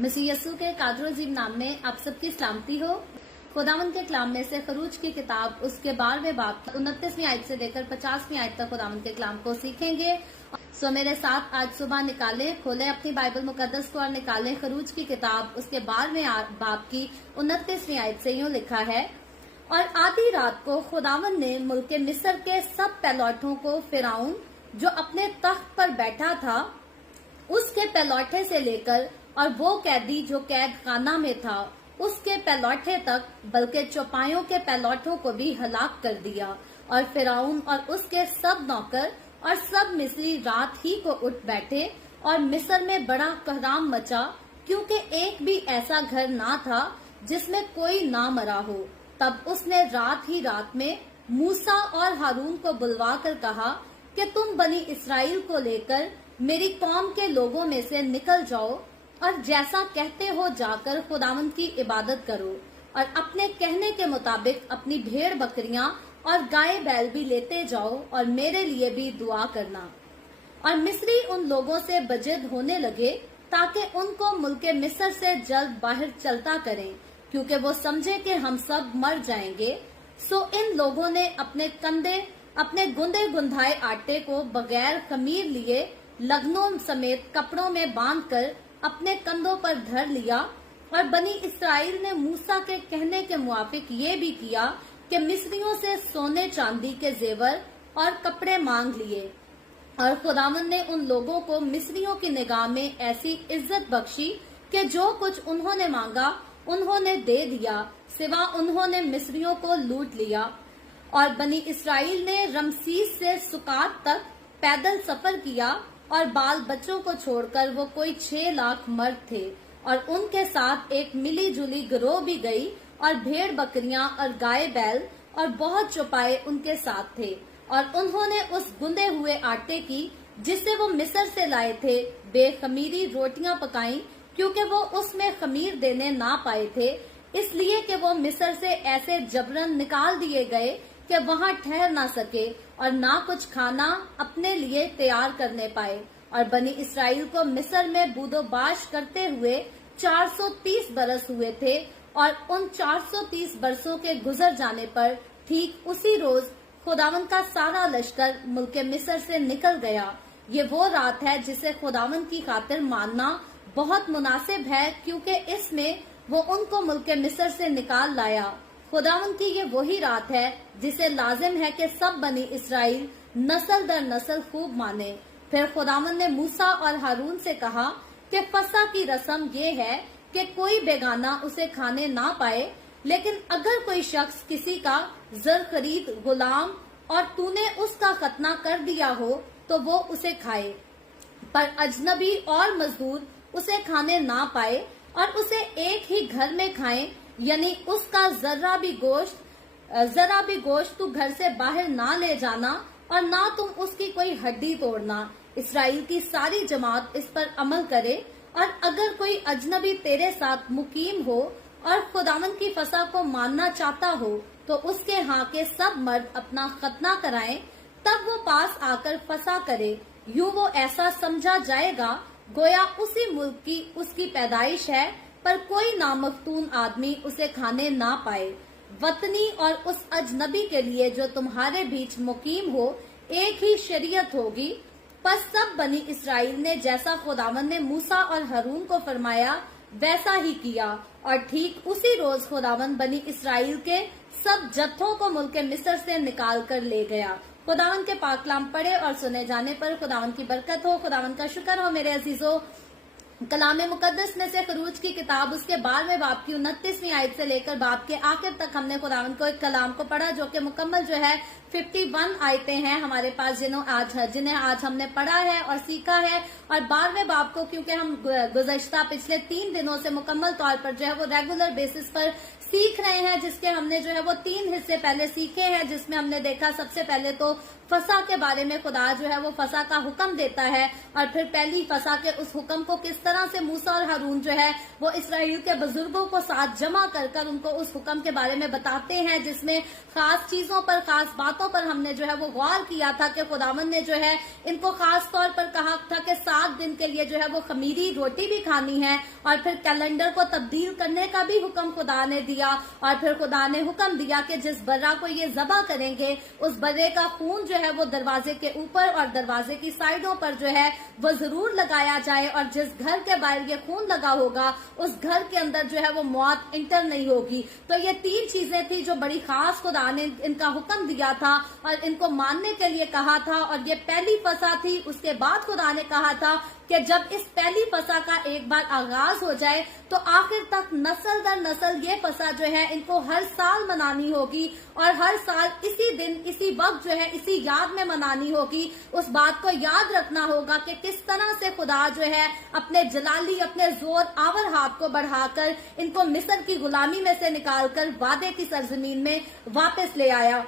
मसीह यस्सु के कादर अजीब नाम में आप सबकी सलामती हो। खुदावंद के कलाम में से खरूज की किताब उसके 12वें बाब 29वीं आयत से लेकर 50वीं आयत तक खुदावंद के कलाम को सीखेंगे। सो मेरे साथ आज सुबह निकालें, खोलें अपनी बाइबल मुकद्दस को और निकालें खरूज की किताब उसके 12वें बाब की 29वीं आयत से यूं लिखा है, और आधी रात को खुदावंद ने मुल्क मिस्र के सब पैलौठों को फिरौन जो अपने तख्त पर बैठा था उसके पैलौठे से लेकर और वो कैदी जो कैद खाना में था उसके पैलौठे तक, बल्कि चौपाइयों के पैलौठों को भी हलाक कर दिया। और फिरौन और उसके सब नौकर और सब मिस्री रात ही को उठ बैठे और मिस्र में बड़ा कहराम मचा, क्योंकि एक भी ऐसा घर ना था जिसमें कोई ना मरा हो। तब उसने रात ही रात में मूसा और हारून को बुलवा कर कहा कि तुम बनी इस्राएल को लेकर मेरी कौम के लोगों में से निकल जाओ और जैसा कहते हो जाकर खुदावंद की इबादत करो, और अपने कहने के मुताबिक अपनी भेड़ बकरियां और गाय बैल भी लेते जाओ और मेरे लिए भी दुआ करना। और मिस्री उन लोगों से बजिद होने लगे ताकि उनको मुल्क मिस्र से जल्द बाहर चलता करें, क्योंकि वो समझे कि हम सब मर जाएंगे। सो इन लोगों ने अपने कंधे अपने गुंदे गुंधाए आटे को बगैर खमीर लिए लगनों समेत कपड़ों में बांधकर अपने कंधों पर धर लिया। और बनी इस्राएल ने मूसा के कहने के मुआफिक ये भी किया कि मिस्रियों से सोने चांदी के जेवर और कपड़े मांग लिए। और खुदावंद ने उन लोगों को मिस्रियों की निगाह में ऐसी इज्जत बख्शी कि जो कुछ उन्होंने मांगा उन्होंने दे दिया, सिवा उन्होंने मिस्रियों को लूट लिया। और बनी इस्राएल ने रमसीस से सुकात तक पैदल सफर किया, और बाल बच्चों को छोड़कर वो कोई 6 लाख मर्द थे, और उनके साथ एक मिली जुली गिरोह भी गई, और भेड़ बकरियां और गाय बैल और बहुत चौपाए उनके साथ थे। और उन्होंने उस गुंदे हुए आटे की जिसे वो मिस्र से लाए थे बेखमीरी रोटियां पकाई, क्योंकि वो उसमें खमीर देने ना पाए थे, इसलिए कि वो मिस्र से ऐसे जबरन निकाल दिए गए कि वहां ठहर ना सके और ना कुछ खाना अपने लिए तैयार करने पाए। और बनी इस्राएल को मिस्र में बूदोबाश करते हुए 430 बरस हुए थे। और उन 430 बरसों के गुजर जाने पर ठीक उसी रोज खुदावंद का सारा लश्कर मुल्क मिस्र से निकल गया। ये वो रात है जिसे खुदावंद की खातिर मानना बहुत मुनासिब है, क्योंकि इसमें वो उनको मुल्क मिस्र से निकाल लाया। खुदावंद की ये वही रात है जिसे लाजिम है कि सब बनी इस्राएल नस्ल दर नस्ल खूब माने। फिर खुदावंद ने मूसा और हारून से कहा कि फसह की रस्म ये है कि कोई बेगाना उसे खाने ना पाए, लेकिन अगर कोई शख्स किसी का जर खरीद गुलाम और तूने उसका खतना कर दिया हो तो वो उसे खाए, पर अजनबी और मजदूर उसे खाने ना पाए, और उसे एक ही घर में खाएं, यानी उसका जरा भी गोश्त तू घर से बाहर ना ले जाना, और ना तुम उसकी कोई हड्डी तोड़ना। इस्राएल की सारी जमात इस पर अमल करे। और अगर कोई अजनबी तेरे साथ मुकीम हो और खुदावंद की फसह को मानना चाहता हो तो उसके यहाँ के सब मर्द अपना खतना कराएं, तब वो पास आकर फसह करे। यूं वो ऐसा समझा जाएगा गोया उसी मुल्क की उसकी पैदाइश है, पर कोई नामख्तून आदमी उसे खाने ना पाए। वतनी और उस अजनबी के लिए जो तुम्हारे बीच मुकीम हो एक ही शरीयत होगी। पर सब बनी इस्राएल ने जैसा खुदावंद ने मूसा और हारून को फरमाया वैसा ही किया, और ठीक उसी रोज खुदावंद बनी इस्राएल के सब जत्थों को मुल्क मिस्र से निकाल कर ले गया। खुदावंद के पाक कलाम पढ़े और सुने जाने पर खुदावंद की बरकत हो। खुदावंद का शुक्र हो। मेरे अजीजों, कलाम मुकद्दस में से खरूज की किताब उसके 12वें बाब की 29वीं आयत से लेकर बाब के आखिर तक हमने खुदावंद को एक कलाम को पढ़ा, जो कि मुकम्मल जो है 51 आयतें हैं हमारे पास, जिन्हें आज हमने पढ़ा है और सीखा है। और 12वें बाब को क्योंकि हम गुज़श्ता पिछले 3 दिनों से मुकम्मल तौर पर जो है वो रेगुलर बेसिस पर सीख रहे हैं, जिसके हमने जो है वो 3 हिस्से पहले सीखे हैं, जिसमें हमने देखा सबसे पहले तो फसह के बारे में खुदा जो है वो फसह का हुक्म देता है, और फिर पहली फसह के उस हुक्म को किस तरह طرح से मूसा और हारून जो है वो इसराइल के बुजुर्गों को साथ जमा कर कर उनको उस हुक्म के बारे में बताते हैं, जिसमें खास चीजों पर, खास बातों पर हमने जो है वो गौर किया था कि खुदावन ने जो है इनको खास तौर पर कहा था कि 7 दिन के लिए जो है वो खमीरी रोटी भी खानी है, और फिर कैलेंडर को तब्दील करने का भी हुक्म खुदा ने दिया, और फिर खुदा ने हुक्म दिया कि जिस बर्रा को ये ज़बह करेंगे उस बर्रे का खून जो है वो दरवाजे के ऊपर और दरवाजे की साइडों पर जो है वो जरूर लगाया जाए, और जिस घर के बाहर ये खून लगा होगा उस घर के अंदर जो है वो मौत इंटर नहीं होगी। तो ये 3 चीजें थी जो बड़ी खास खुदा ने इनका हुक्म दिया था और इनको मानने के लिए कहा था, और ये पहली फसा थी। उसके बाद खुदा ने कहा था कि जब इस पहली फसा का एक बार आगाज हो जाए तो आखिर तक नस्ल दर नस्ल ये फसा जो है इनको हर साल मनानी होगी, और हर साल इसी दिन, इसी वक्त जो है इसी याद में मनानी होगी। उस बात को याद रखना होगा कि किस तरह से खुदा जो है अपने जलाली, अपने जोर आवर हाथ को बढ़ाकर इनको मिस्र की गुलामी में से निकालकर वादे की सरजमीन में वापस ले आया।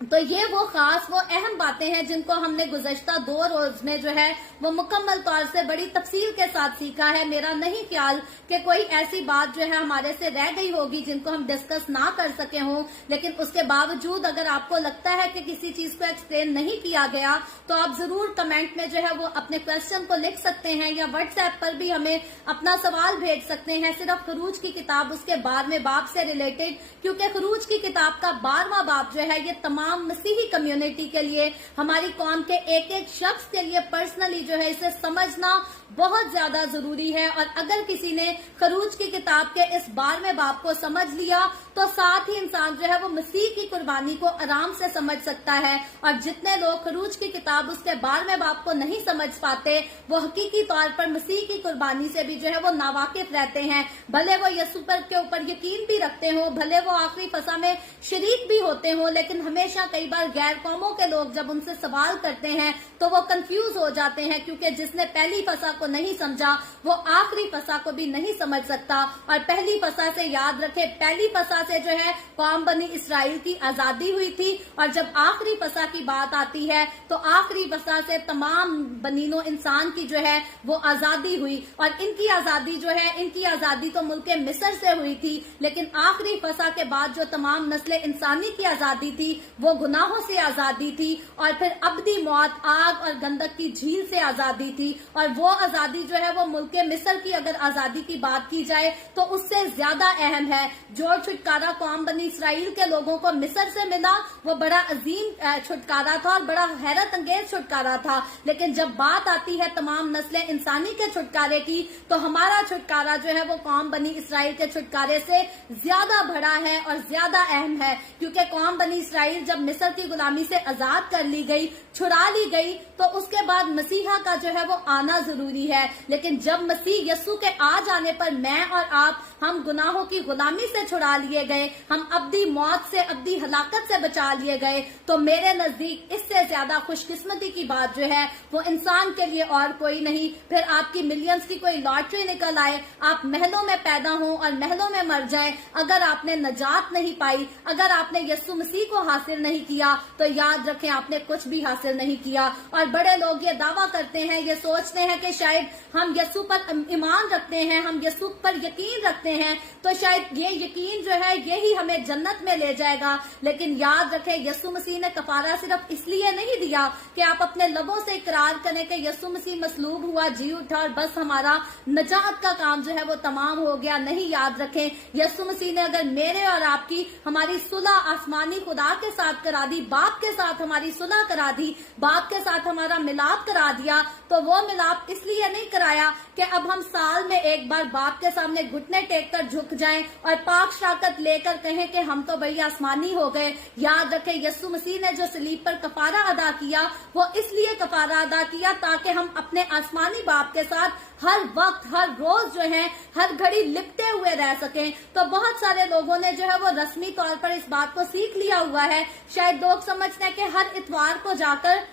तो ये वो खास, वो अहम बातें हैं जिनको हमने गुज़श्ता 2 रोज में जो है वो मुकम्मल तौर से बड़ी तफसील के साथ सीखा है। मेरा नहीं ख्याल कि कोई ऐसी बात जो है हमारे से रह गई होगी जिनको हम डिस्कस ना कर सके हों, लेकिन उसके बावजूद अगर आपको लगता है कि किसी चीज को एक्सप्लेन नहीं किया गया तो आप जरूर कमेंट में जो है वो अपने क्वेश्चन को लिख सकते हैं, या व्हाट्सएप पर भी हमें अपना सवाल भेज सकते हैं, सिर्फ खरूज की किताब उसके 12वें बाब से रिलेटेड, क्योंकि खरूज की किताब का 12वां बाब जो है ये तमाम मसीही कम्युनिटी के लिए, हमारी कौम के एक एक शख्स के लिए पर्सनली जो है इसे समझना बहुत ज्यादा जरूरी है। और अगर किसी ने खरूज की किताब के इस 12वें बाब को समझ लिया तो साथ ही इंसान जो है वो मसीह की कुर्बानी को आराम से समझ सकता है। और जितने लोग खरूज की किताब उसके 12वें बाब को नहीं समझ पाते वो हकीकी तौर पर मसीह की कुर्बानी से भी जो है वो नावाकिफ रहते हैं, भले वो यसू पर के ऊपर यकीन भी रखते हो, भले वो आखिरी फसा में शरीक भी होते हो, लेकिन हमेशा कई बार गैर कौमों के लोग जब उनसे सवाल करते हैं तो वो कंफ्यूज हो जाते हैं, क्योंकि जिसने पहली फसा को नहीं समझा वो आखिरी फसा को भी नहीं समझ सकता। और पहली फसा से याद रखे, पहली फसा से जो है कौम बनी इसराइल की आजादी हुई थी, और जब आखिरी फसा की बात आती है तो आखिरी फसा से तमाम बनीनो इंसान की जो है वो आजादी हुई। और इनकी आजादी जो है, इनकी आजादी तो मुल्क मिस्र से हुई थी, लेकिन आखिरी फसा के बाद जो तमाम नस्ल इंसानी की आजादी थी वो गुनाहों से आजादी थी, और फिर अबदी मौत, आग और गंदक की झील से आजादी थी। और वो आजादी जो है वो मुल्क मिस्र की अगर आजादी की बात की जाए तो उससे ज्यादा अहम है। जो छुटकारा कौम बनी इसराइल के लोगों को मिस्र से मिला वो बड़ा अजीम छुटकारा था और बड़ा हैरत अंगेज छुटकारा था, लेकिन जब बात आती है तमाम नस्लें इंसानी के छुटकारे की तो हमारा छुटकारा जो है वो कौम बनी इसराइल के छुटकारे से ज्यादा बड़ा है और ज्यादा अहम है। क्योंकि कौम बनी इसराइल जब मिस्र की गुलामी से आजाद कर ली गई, छुड़ा ली गई, तो उसके बाद मसीहा का जो है वो आना जरूरी है। लेकिन जब मसीह यसू के आ जाने पर मैं और आप, हम गुनाहों की गुलामी से छुड़ा लिए गए, हम अब्दी मौत से, अब्दी हलाकत से बचा लिए गए, तो मेरे नजदीक इससे ज्यादा खुशकिस्मती की बात जो है वो इंसान के लिए और कोई नहीं। फिर आपकी मिलियंस की कोई लॉटरी निकल आए, आप महलों में पैदा हो और महलों में मर जाए, अगर आपने नजात नहीं पाई, अगर आपने यसु मसीह को हासिल नहीं किया तो याद रखें आपने कुछ भी हासिल नहीं किया। और बड़े लोग ये दावा करते हैं, ये सोचते हैं कि शायद हम यसु पर ईमान रखते हैं, हम यसु पर यकीन रखते हैं, तो शायद ये यकीन जो है यही हमें जन्नत में ले जाएगा। लेकिन याद रखें यसु मसीह ने कफारा सिर्फ इसलिए नहीं दिया कि आप अपने लबों से इकरार करें कि यसु मसीह मसलूब हुआ, जी उठा और बस हमारा नजात का काम जो है वो तमाम हो गया। नहीं, याद रखें यसु मसीह ने अगर मेरे और आपकी, हमारी सुलह आसमानी खुदा के साथ करा दी, बाप के साथ हमारी सुलह करा दी, बाप के साथ हमारा मिलाप करा दिया, तो वो मिलाप इसलिए नहीं कराया कि अब हम साल में एक बार बाप के सामने घुटने टेक कर झुक जाएं और पाक शराकत लेकर कहें कि हम तो भई आसमानी हो गए। याद रखें यसु मसीह ने जो सलीब पर कफारा अदा किया वो इसलिए कफारा अदा किया ताकि हम अपने आसमानी बाप के साथ हर वक्त, हर रोज जो है, हर घड़ी लिपटे हुए रह सकें। तो बहुत सारे लोगों ने जो है वो रस्मी तौर पर इस बात को सीख लिया हुआ है। शायद लोग समझते हैं कि हर इतवार को जाकर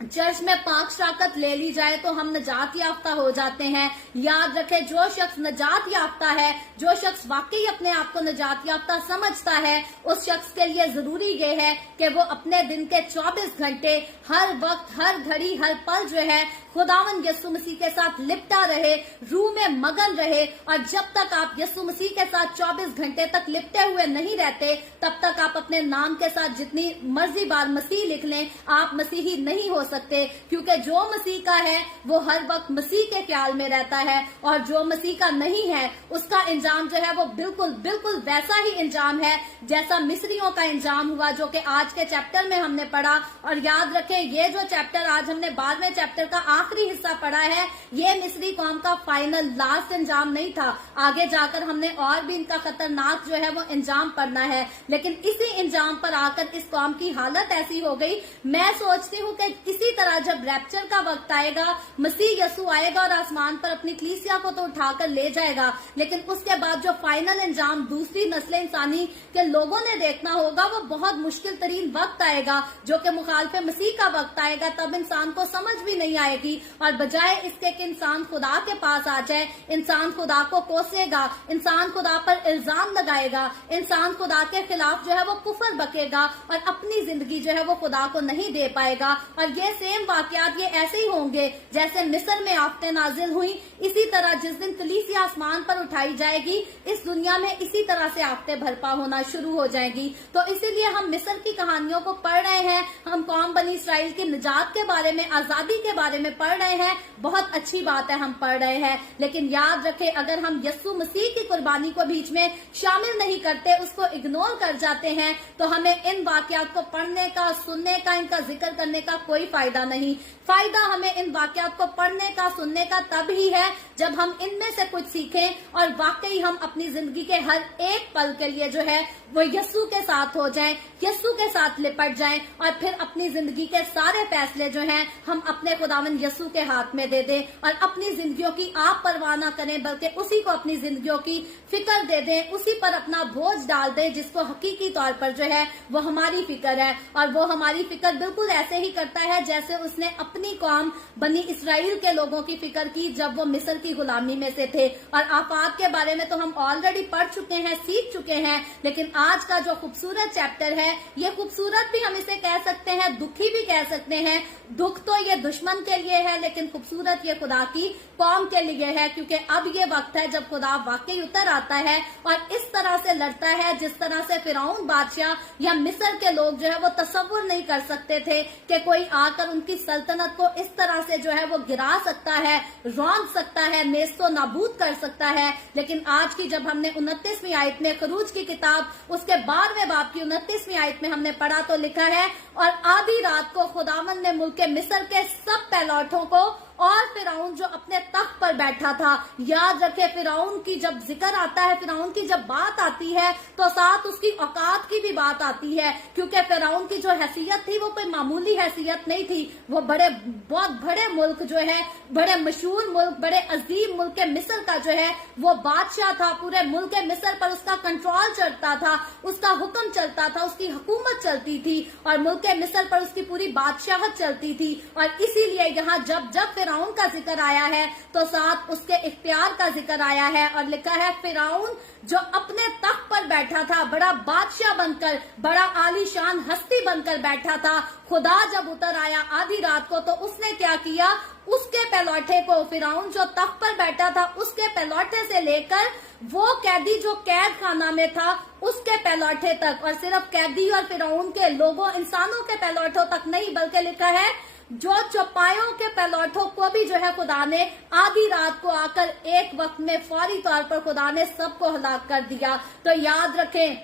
चर्च में पाक शराकत ले ली जाए तो हम नजात याफ्ता हो जाते हैं। याद रखें, जो शख्स नजात याफ्ता है, जो शख्स वाकई अपने आप को नजात याफ्ता समझता है, उस शख्स के लिए जरूरी ये है कि वो अपने दिन के 24 घंटे हर वक्त, हर घड़ी, हर पल जो है खुदावंद यीशु मसीह के साथ लिपटा रहे, रूह में मगन रहे। और जब तक आप यीशु मसीह के साथ 24 घंटे तक लिपटे हुए नहीं रहते, तब तक आप अपने नाम के साथ जितनी मर्जी बार मसीह लिख लें, आप मसीही नहीं हो सकते। क्योंकि जो मसीह का है वो हर वक्त मसीह के ख्याल में रहता है, और जो मसीह का नहीं है उसका इंजाम जो है वो बिल्कुल बिल्कुल वैसा ही इंजाम है जैसा मिस्रियों का इंजाम हुआ, जो कि आज के चैप्टर में हमने पढ़ा। और याद रखें, ये जो चैप्टर आज हमने 12वें चैप्टर का आखिरी हिस्सा पढ़ा है, ये मिस्री कौम का फाइनल लास्ट इंजाम नहीं था। आगे जाकर हमने और भी इनका खतरनाक जो है वो इंजाम पढ़ना है। लेकिन इसी इंजाम पर आकर इस कौम की हालत ऐसी हो गई। मैं सोचती हूँ कि इसी तरह जब रैप्चर का वक्त आएगा, मसीह यसु आएगा और आसमान पर अपनी कलीसिया को तो उठाकर ले जाएगा, लेकिन उसके बाद जो फाइनल इंजाम दूसरी नस्ल इंसानी के लोगों ने देखना होगा, वो बहुत मुश्किल तरीन वक्त आएगा, जो कि मुखालिफ मसीह का वक्त आएगा। तब इंसान को समझ भी नहीं आएगी, और बजाय इसके कि इंसान खुदा के पास आ जाए, इंसान खुदा को कोसेगा, इंसान खुदा पर इल्जाम लगाएगा, इंसान खुदा के खिलाफ जो है वो कुफर बकेगा और अपनी जिंदगी जो है वो खुदा को नहीं दे पाएगा। और ये सेम वाकयात ये ऐसे ही होंगे जैसे मिस्र में आफतें नाजिल हुई, इसी तरह जिस दिन कलीसिया आसमान पर उठाई जाएगी, इस दुनिया में इसी तरह से आफतें भरपा होना शुरू हो जाएगी। तो इसीलिए हम मिस्र की कहानियों को पढ़ रहे हैं, हम कौम बनी इसराइल की निजात के बारे में, आजादी के बारे में पढ़ रहे हैं। बहुत अच्छी बात है, हम पढ़ रहे हैं, लेकिन याद रखें, अगर हम यीशु मसीह की कुर्बानी को बीच में शामिल नहीं करते, उसको इग्नोर कर जाते हैं, तो हमें इन वाकयात को पढ़ने का, सुनने का, इनका जिक्र करने का कोई फायदा नहीं। फायदा हमें इन वाकयात को पढ़ने का, सुनने का तब ही है जब हम इनमें से कुछ सीखें और वाकई हम अपनी जिंदगी के हर एक पल के लिए जो है वो यीशु के साथ हो जाएं, यीशु के साथ लिपट जाएं, और फिर अपनी जिंदगी के सारे फैसले जो हैं हम अपने खुदावंद यीशु के हाथ में दे दें, और अपनी जिंदगियों की आप परवाह ना करें, बल्कि उसी को अपनी जिंदगियों की फिक्र दे दें, उसी पर अपना बोझ डाल दें जिसको हकीकी तौर पर जो है वो हमारी फिक्र है। और वो हमारी फिक्र बिल्कुल ऐसे ही करता है जैसे उसने अपनी कौम बनी इसराइल के लोगों की फिक्र की जब वो मिस्र की गुलामी में से थे। और आफात के बारे में तो हम ऑलरेडी पढ़ चुके हैं, सीख चुके हैं, लेकिन आज का जो खूबसूरत चैप्टर है, ये खूबसूरत भी हम इसे कह सकते हैं, दुखी भी कह सकते हैं। दुख तो ये दुश्मन के लिए है, लेकिन खूबसूरत ये खुदा की कौम के लिए है, क्योंकि अब ये वक्त है जब खुदा वाकई उतर आता है और इस तरह से लड़ता है जिस तरह से फिरौन बादशाह या मिस्र के लोग जो है वो तसव्वुर नहीं कर सकते थे कि कोई आकर उनकी सल्तनत को इस तरह से जो है वो गिरा सकता है, रौंद सकता है, नेस्तो नाबूद कर सकता है। लेकिन आज की जब हमने 29वीं आयत में खरूज की किताब उसके 12वें बाब की 29वीं आयत में हमने पढ़ा, तो लिखा है, और आधी रात को खुदावंद ने मुल्क मिस्र के सब पैलौठों को और फिरौन जो अपने तख्त पर बैठा था, याद रखे फिरौन की जब जिक्र आता है, फिरौन की जब बात आती है, तो साथ उसकी औकात की भी बात आती है, क्योंकि फिरौन की जो हैसियत थी वो कोई मामूली हैसियत नहीं थी। वो बहुत बड़े मुल्क जो है, बड़े मशहूर मुल्क, बड़े अजीम मुल्क के मिस्र का जो है वो बादशाह था। पूरे मुल्क के मिस्र पर उसका कंट्रोल चलता था, उसका हुक्म चलता था, उसकी हुकूमत चलती थी, और मुल्क के मिस्र पर उसकी पूरी बादशाहत चलती थी। और इसीलिए यहाँ जब जब फिरौन का जिक्र आया है तो साथ उसके इख्तियार का जिक्र आया है, और लिखा है फिरौन जो अपने तख्त पर बैठा था, बड़ा बादशाह बनकर, बड़ा आलीशान हस्ती बनकर बैठा था, खुदा जब उतर आया आधी रात को, तो उसने क्या किया, उसके पैलौठे को, फिरौन जो तख्त पर बैठा था उसके पैलौठे से लेकर वो कैदी जो कैद खाना में था उसके पैलौठे तक, और सिर्फ कैदी और फिरौन के लोगों, इंसानों के पैलौठों तक नहीं, बल्कि लिखा है जो चौपायों के पैलौठों को भी जो है खुदा ने आधी रात को आकर एक वक्त में फौरी तौर पर खुदा ने सबको हलाक कर दिया। तो याद रखें,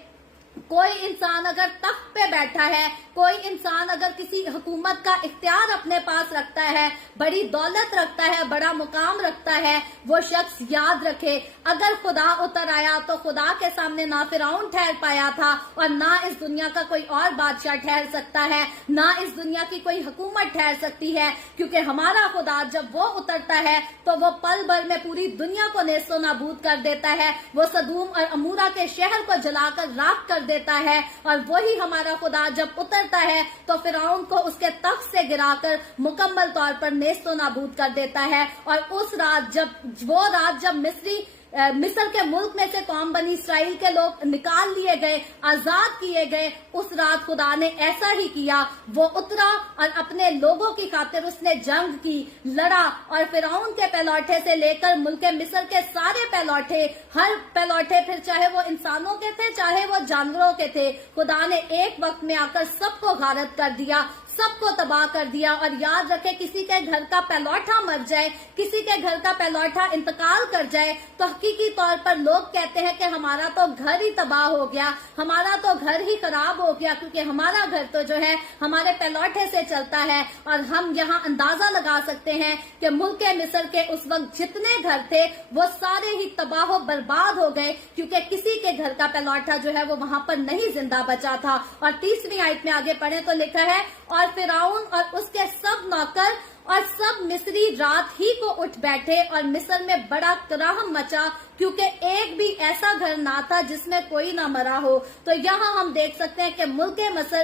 कोई इंसान अगर तख्त पे बैठा है, कोई इंसान अगर किसी हुकूमत का इख्तियार अपने पास रखता है, बड़ी दौलत रखता है, बड़ा मुकाम रखता है, वो शख्स याद रखे, अगर खुदा उतर आया तो खुदा के सामने ना फिरौन ठहर पाया था और ना इस दुनिया का कोई और बादशाह ठहर सकता है, ना इस दुनिया की कोई हुकूमत ठहर सकती है, क्योंकि हमारा खुदा जब वो उतरता है तो वो पल भर में पूरी दुनिया को नेस्तो नाबूद कर देता है। वो सदूम और अमूरा के शहर को जलाकर राख कर देता है, और वही हमारा खुदा जब उतरता है तो फिरौन को उसके तख्त से गिराकर मुकम्मल तौर पर नेस्तो नाबूद कर देता है। और उस रात जब मिस्र के मुल्क में से कौम बनी इसराइल के लोग निकाल लिए गए, आजाद किए गए, उस रात खुदा ने ऐसा ही किया। वो उतरा और अपने लोगों की खातिर उसने जंग की, लड़ा, और फिरौन के पहलौठे से लेकर मुल्क मिस्र के सारे पहलौठे, हर पहलौठे, फिर चाहे वो इंसानों के थे चाहे वो जानवरों के थे, खुदा ने एक वक्त में आकर सबको गारत कर दिया, सबको तबाह कर दिया। और याद रखे, किसी के घर का पहलौठा मर जाए, किसी के घर का पहलौठा इंतकाल कर जाए तो हकीकी तौर पर लोग कहते हैं कि हमारा तो घर ही तबाह हो गया, हमारा तो घर ही खराब हो गया, क्योंकि हमारा घर तो जो है हमारे पहलौठे से चलता है। और हम यहाँ अंदाजा लगा सकते हैं कि मुल्क मिस्र के उस वक्त जितने घर थे वो सारे ही तबाह बर्बाद हो गए, क्योंकि किसी के घर का पहलौठा जो है वो वहां पर नहीं जिंदा बचा था। और 30वीं आयत में आगे पढ़े तो लिखा है, और फिरौन और उसके सब नौकर और सब मिस्री रात ही को उठ बैठे, और मिस्र में बड़ा कराहम मचा, क्योंकि एक भी ऐसा घर ना था जिसमें कोई ना मरा हो। तो यहाँ हम देख सकते हैं कि मुल्क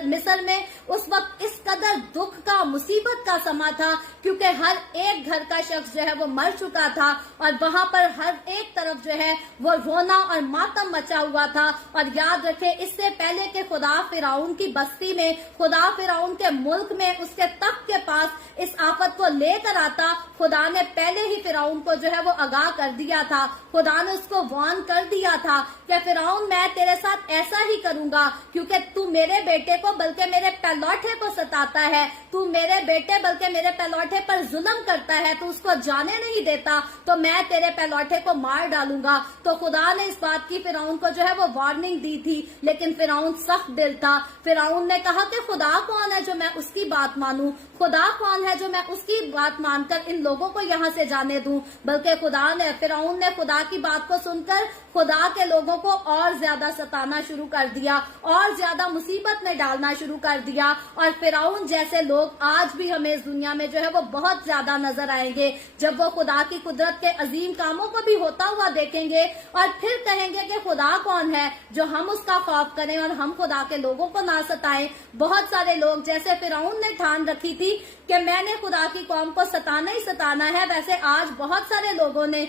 मिस्र में उस वक्त इस कदर दुख का, मुसीबत का समा था, क्योंकि हर एक घर का शख्स जो है वो मर चुका था, और वहां पर हर एक तरफ जो है वो रोना और मातम मचा हुआ था। और याद रखे, इससे पहले कि खुदा फिरौन की बस्ती में, खुदा फिरौन के मुल्क में, उसके तख्त के पास इस आफत को लेकर आता, खुदा ने पहले ही फिरौन को जो है वो आगाह कर दिया था। खुदा ने उसको वार्न कर दिया था कि फिरौन, मैं तेरे साथ ऐसा ही करूंगा, क्योंकि तू मेरे बेटे को बल्कि मेरे पहलौठे को सताता है, तू मेरे बेटे बल्कि मेरे पहलौठे पर जुल्म करता है, तू उसको जाने नहीं देता, तो मैं तेरे पहलौठे को मार डालूंगा। तो खुदा ने इस बात की फिरौन को जो है वो वार्निंग दी थी, लेकिन फिरौन सख्त दिल था। फिरौन ने कहा कि खुदा कौन है जो मैं उसकी बात मानूं, खुदा कौन है जो मैं उसकी बात मानकर इन लोगों को यहाँ से जाने दूं। बल्कि फिरौन ने खुदा की बात को सुनकर खुदा के लोगों को और ज्यादा सताना शुरू कर दिया, और ज्यादा मुसीबत में डालना शुरू कर दिया। और फिरौन जैसे लोग आज भी हमें इस दुनिया में जो है वो बहुत ज्यादा नजर आएंगे, जब वो खुदा की कुदरत के अजीम कामों को भी होता हुआ देखेंगे और फिर कहेंगे कि खुदा कौन है जो हम उसका खौफ करें और हम खुदा के लोगों को ना सताएं। बहुत सारे लोग, जैसे फिरौन ने ठान रखी थी कि मैंने खुदा की कौम को सताना ही सताना है, वैसे आज बहुत सारे लोगों ने,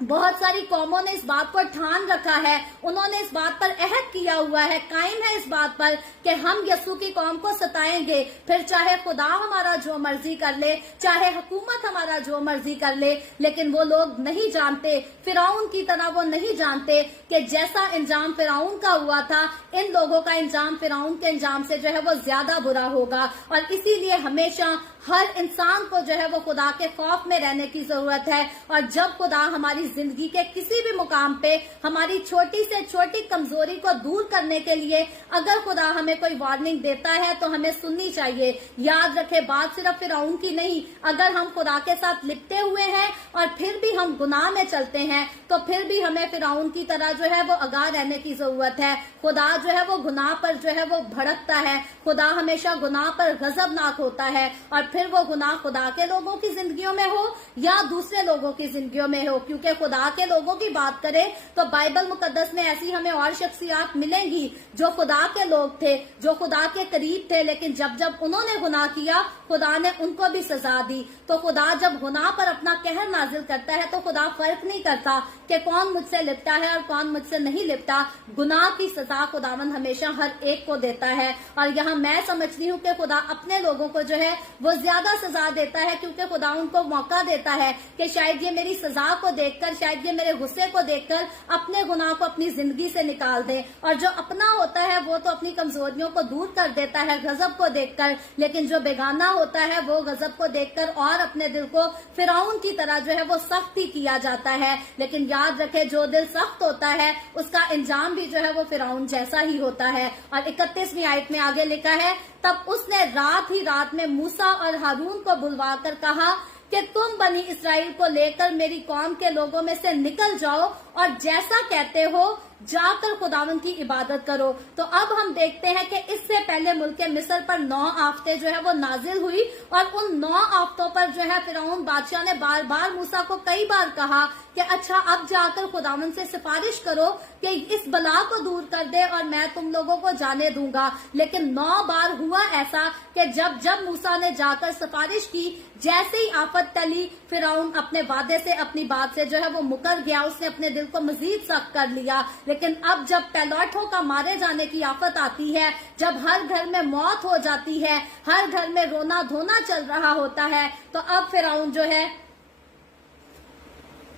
बहुत सारी कौमों ने इस बात को ठान रखा है, उन्होंने इस बात पर अहद किया हुआ है, कायम है इस बात पर कि हम यसू की कौम को सताएंगे, फिर चाहे खुदा हमारा जो मर्जी कर ले, चाहे हुकूमत हमारा जो मर्जी कर ले। लेकिन वो लोग नहीं जानते, फिरौन की तरह वो नहीं जानते कि जैसा इंजाम फिरौन का हुआ था, इन लोगों का इंजाम फिरौन के इंजाम से जो है वो ज्यादा बुरा होगा। और इसीलिए हमेशा हर इंसान को जो है वो खुदा के खौफ में रहने की जरूरत है। और जब खुदा हमारी जिंदगी के किसी भी मुकाम पे हमारी छोटी से छोटी कमजोरी को दूर करने के लिए अगर खुदा हमें कोई वार्निंग देता है तो हमें सुननी चाहिए। याद रखे, बात सिर्फ फिरौन की नहीं, अगर हम खुदा के साथ लिपटे हुए हैं और फिर भी हम गुनाह में चलते हैं तो फिर भी हमें फिरौन की तरह जो है वो आगाह रहने की जरूरत है। खुदा जो है वो गुनाह पर जो है वो भड़कता है, खुदा हमेशा गुनाह पर गजबनाक होता है, और फिर वो गुनाह खुदा के लोगों की जिंदगियों में हो या दूसरे लोगों की जिंदगियों में हो। क्योंकि खुदा के लोगों की बात करें तो बाइबल मुकद्दस में ऐसी हमें और शख्सियात मिलेंगी जो खुदा के लोग थे, जो खुदा के करीब थे, लेकिन जब उन्होंने गुनाह किया खुदा ने उनको भी सजा दी। तो खुदा जब गुनाह पर अपना कहर नाजिल करता है तो खुदा फर्क नहीं करता कि कौन मुझसे लिपटा है और कौन मुझसे नहीं लिपटा। गुनाह की सजा खुदावंद हमेशा हर एक को देता है। और यहाँ मैं समझती हूँ कि खुदा अपने लोगों को जो है वो ज्यादा सजा देता है, क्योंकि खुदा उनको मौका देता है कि शायद ये मेरी सजा को देखकर, शायद ये मेरे गुस्से को देखकर अपने गुनाह को अपनी जिंदगी से निकाल दे। और जो अपना होता है वो तो अपनी कमजोरियों को दूर कर देता है गजब को देखकर, लेकिन जो बेगाना होता है वो गजब को देखकर और अपने दिल को फिरौन की तरह जो है वो सख्त ही किया जाता है। लेकिन याद रखे, जो दिल सख्त होता है उसका इंजाम भी जो है वो फिरौन जैसा ही होता है। और 31वीं आयत में आगे लिखा है, तब उसने रात ही रात में मूसा और हारून को बुलवाकर कहा कि तुम बनी इसराइल को लेकर मेरी कौम के लोगों में से निकल जाओ और जैसा कहते हो जाकर खुदावंद की इबादत करो। तो अब हम देखते हैं कि इससे पहले मुल्क मिस्र पर 9 आफतें जो है वो नाजिल हुई और उन 9 आफतों पर जो है फिरौन बादशाह ने बार बार मूसा को कई बार कहा कि अच्छा अब जाकर खुदावंद से सिफारिश करो कि इस बला को दूर कर दे और मैं तुम लोगों को जाने दूंगा। लेकिन 9 बार हुआ ऐसा कि जब मूसा ने जाकर सिफारिश की, जैसे ही आफत टली, फिरौन अपने वादे से, अपनी बात से जो है वो मुकर गया, उसने अपने दिल को मजीद सख्त कर लिया। लेकिन अब जब पैलौठों का मारे जाने की आफत आती है, जब हर घर में मौत हो जाती है, हर घर में रोना धोना चल रहा होता है, तो अब फिरौन जो है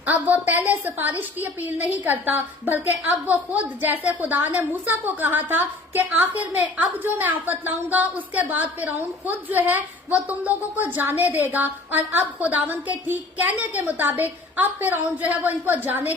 अब वो पहले सिफारिश की अपील नहीं करता, बल्कि अब वो खुद, जैसे खुदा ने मूसा को कहा था कि आखिर में अब जो मैं आफत लाऊंगा उसके बाद फिरौन खुद जो है वो तुम लोगों को जाने देगा। और अब खुदावंद के ठीक कहने के मुताबिक अब फिरौन जो है वो इनको जाने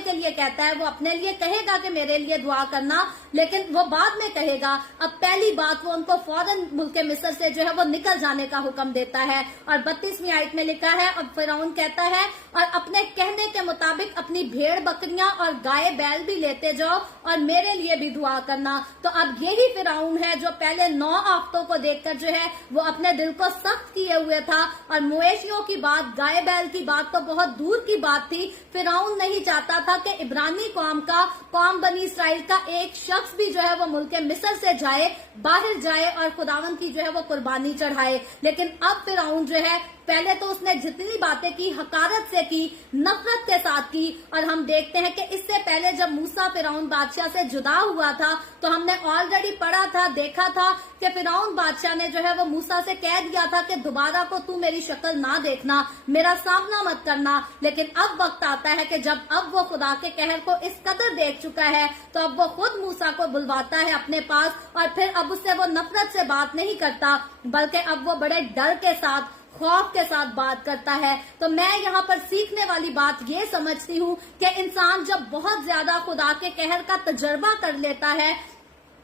के लिए कहता है। वो अपने लिए कहेगा कि मेरे लिए दुआ करना, लेकिन वो बाद में कहेगा। अब पहली बात वो उनको फौरन मुल्क मिस्र से जो है वो निकल जाने का हुक्म देता है। और 32वीं आयत में लिखा है, अब फिरौन कहता है और अपने कहने के मुताबिक अपनी भेड़ बकरियां और गाय बैल भी लेते जाओ और मेरे लिए भी दुआ करना। तो अब यही फिरौन है जो पहले 9 आफतों को देखकर जो है वो अपने दिल को सख्त किए हुए था। और मवेशियों की बात, गाय बैल की बात तो बहुत दूर की बात थी। फिरौन नहीं चाहता था कि इब्रानी कौम बनी इसराइल का एक शख्स भी जो है वो मुल्क मिस्र से जाए, बाहर जाए और खुदावंद की जो है वो कुर्बानी चढ़ाए। लेकिन अब फिरौन जो है, पहले तो उसने जितनी बातें की हकारत से की, नफरत के साथ की। और हम देखते हैं कि इससे पहले जब मूसा फिरौन बादशाह से जुदा हुआ था तो हमने ऑलरेडी पढ़ा था, देखा था कि फिरौन बादशाह ने जो है वो मूसा से कह दिया था कि दोबारा को तू मेरी शक्ल ना देखना, मेरा सामना मत करना। लेकिन अब वक्त आता है कि जब अब वो खुदा के कहर को इस कदर देख चुका है तो अब वो खुद मूसा को बुलवाता है अपने पास और फिर अब उससे वो नफरत से बात नहीं करता, बल्कि अब वो बड़े डर के साथ, खौफ के साथ बात करता है। तो मैं यहाँ पर सीखने वाली बात ये समझती हूँ कि इंसान जब बहुत ज्यादा खुदा के कहर का तजर्बा कर लेता है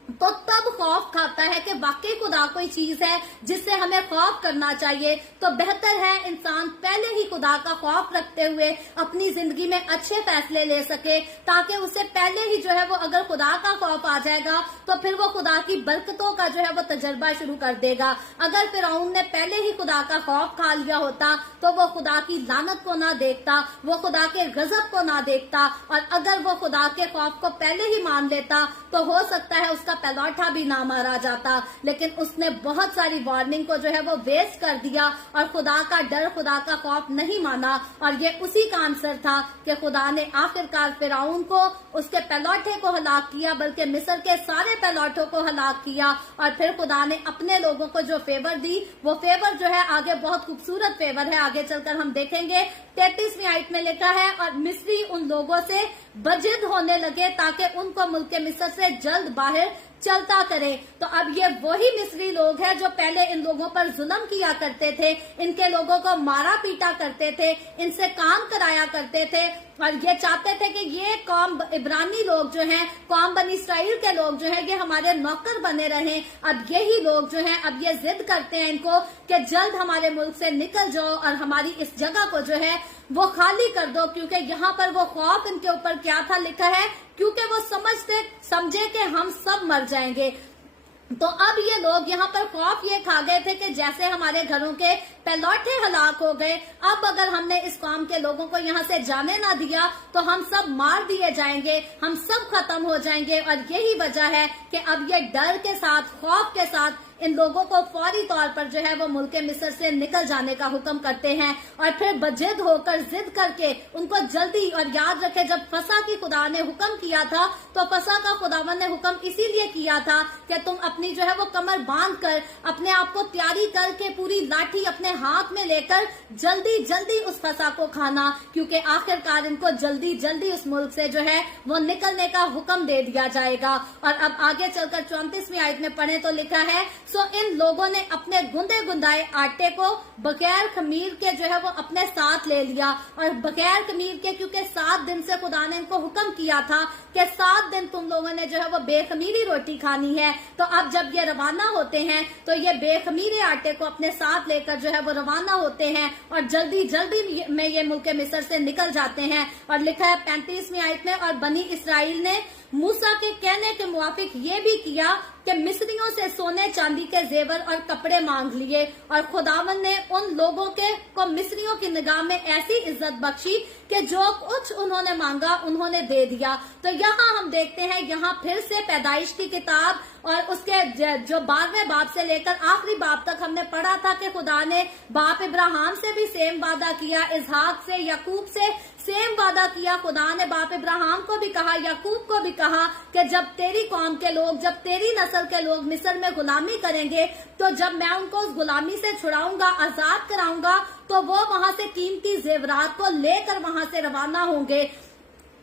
तो तब खौफ खाता है कि वाकई खुदा कोई चीज है जिससे हमें खौफ करना चाहिए। तो बेहतर है इंसान पहले ही खुदा का खौफ रखते हुए अपनी जिंदगी में अच्छे फैसले ले सके, ताकि उसे पहले ही जो है वो अगर खुदा का खौफ आ जाएगा तो फिर वो खुदा की बरकतों का जो है वो तजर्बा शुरू कर देगा। अगर फिरौन ने पहले ही खुदा का खौफ खा लिया होता तो वो खुदा की लानत को ना देखता, वो खुदा के गजब को ना देखता। और अगर वो खुदा के खौफ को पहले ही मान लेता तो हो सकता है उसका पैलौठा भी ना मारा जाता। लेकिन उसने बहुत सारी वार्निंग को जो है वो वेस्ट कर दिया और खुदा का डर, खुदा का खौफ नहीं माना। और ये उसी का आंसर था कि खुदा ने आखिरकार फिरौन को, उसके पैलौठे को हलाक किया, बल्कि मिस्र के सारे पैलौठों को हलाक किया। और फिर खुदा ने अपने लोगों को जो फेवर दी, वो फेवर जो है आगे बहुत खूबसूरत फेवर है, आगे चलकर हम देखेंगे। 33वीं आयत में लिखा है, और मिस्री उन लोगों से बजिद होने लगे ताकि उनको मुल्क मिस्र से जल्द बाहर चलता करे। तो अब ये वही मिस्री लोग हैं जो पहले इन लोगों पर जुल्म किया करते थे, इनके लोगों को मारा पीटा करते थे, इनसे काम कराया करते थे और ये चाहते थे कि ये कौम, इब्रानी लोग जो हैं, कौम बनी इसराइल के लोग जो हैं, ये हमारे नौकर बने रहें। अब यही लोग जो हैं अब ये जिद करते हैं इनको कि जल्द हमारे मुल्क से निकल जाओ और हमारी इस जगह को जो है वो खाली कर दो। क्योंकि यहाँ पर वो खौफ इनके ऊपर क्या था लिखा है, क्योंकि वो समझे कि हम सब मर जाएंगे। तो अब ये लोग यहाँ पर खौफ ये खा गए थे कि जैसे हमारे घरों के पैलौठे हलाक हो गए, अब अगर हमने इस कौम के लोगों को यहाँ से जाने ना दिया तो हम सब मार दिए जाएंगे, हम सब खत्म हो जाएंगे। और यही वजह है कि अब ये डर के साथ, खौफ के साथ इन लोगों को फौरी तौर पर जो है वो मुल्क मिस्र से निकल जाने का हुक्म करते हैं। और फिर बजिद होकर, जिद करके उनको जल्दी, और याद रखे जब फसा की खुदा ने हुक्म किया था तो फसा का खुदावन ने हुक्म इसीलिए किया था कि तुम अपनी जो है वो कमर बांध कर, अपने आप को तैयारी करके, पूरी लाठी अपने हाथ में लेकर जल्दी जल्दी उस फसा को खाना, क्योंकि आखिरकार इनको जल्दी जल्दी उस मुल्क से जो है वो निकलने का हुक्म दे दिया जाएगा। और अब आगे चलकर 34वीं आयत में पढ़े तो लिखा है, सो इन लोगों ने अपने गुंदे गुंदाए आटे को बगैर खमीर के जो है वो अपने साथ ले लिया, और बगैर खमीर के, क्योंकि 7 दिन से खुदा ने इनको हुक्म किया था कि 7 दिन तुम लोगों ने जो है वो बेखमीरी रोटी खानी है। तो अब जब ये रवाना होते हैं तो ये बेखमीरे आटे को अपने साथ लेकर जो है वो रवाना होते हैं और जल्दी जल्दी में ये मुल्क मिस्र से निकल जाते हैं। और लिखा है 35वीं आयत में, और बनी इसराइल ने मूसा के कहने के मुताबिक ये भी किया कि मिस्रियों से सोने चांदी के जेवर और कपड़े मांग लिए, और खुदावन ने उन लोगों को मिस्रियों की निगाह में ऐसी इज्जत बख्शी कि जो कुछ उन्होंने मांगा उन्होंने दे दिया। तो यहाँ हम देखते हैं, यहाँ फिर से पैदाइश की किताब और उसके जो 12वें बाब से लेकर आखिरी बाब तक हमने पढ़ा था कि खुदा ने बाप इब्राहिम से भी सेम वादा किया, इसहाक से, याकूब से सेम वादा किया। खुदा ने बाप इब्राहिम को भी कहा, याकूब को भी कहा कि जब तेरी कौम के लोग, जब तेरी नस्ल के लोग मिस्र में गुलामी करेंगे, तो जब मैं उनको उस गुलामी से छुड़ाऊंगा, आजाद कराऊंगा, तो वो वहां से कीमती जेवरात को लेकर वहां से रवाना होंगे।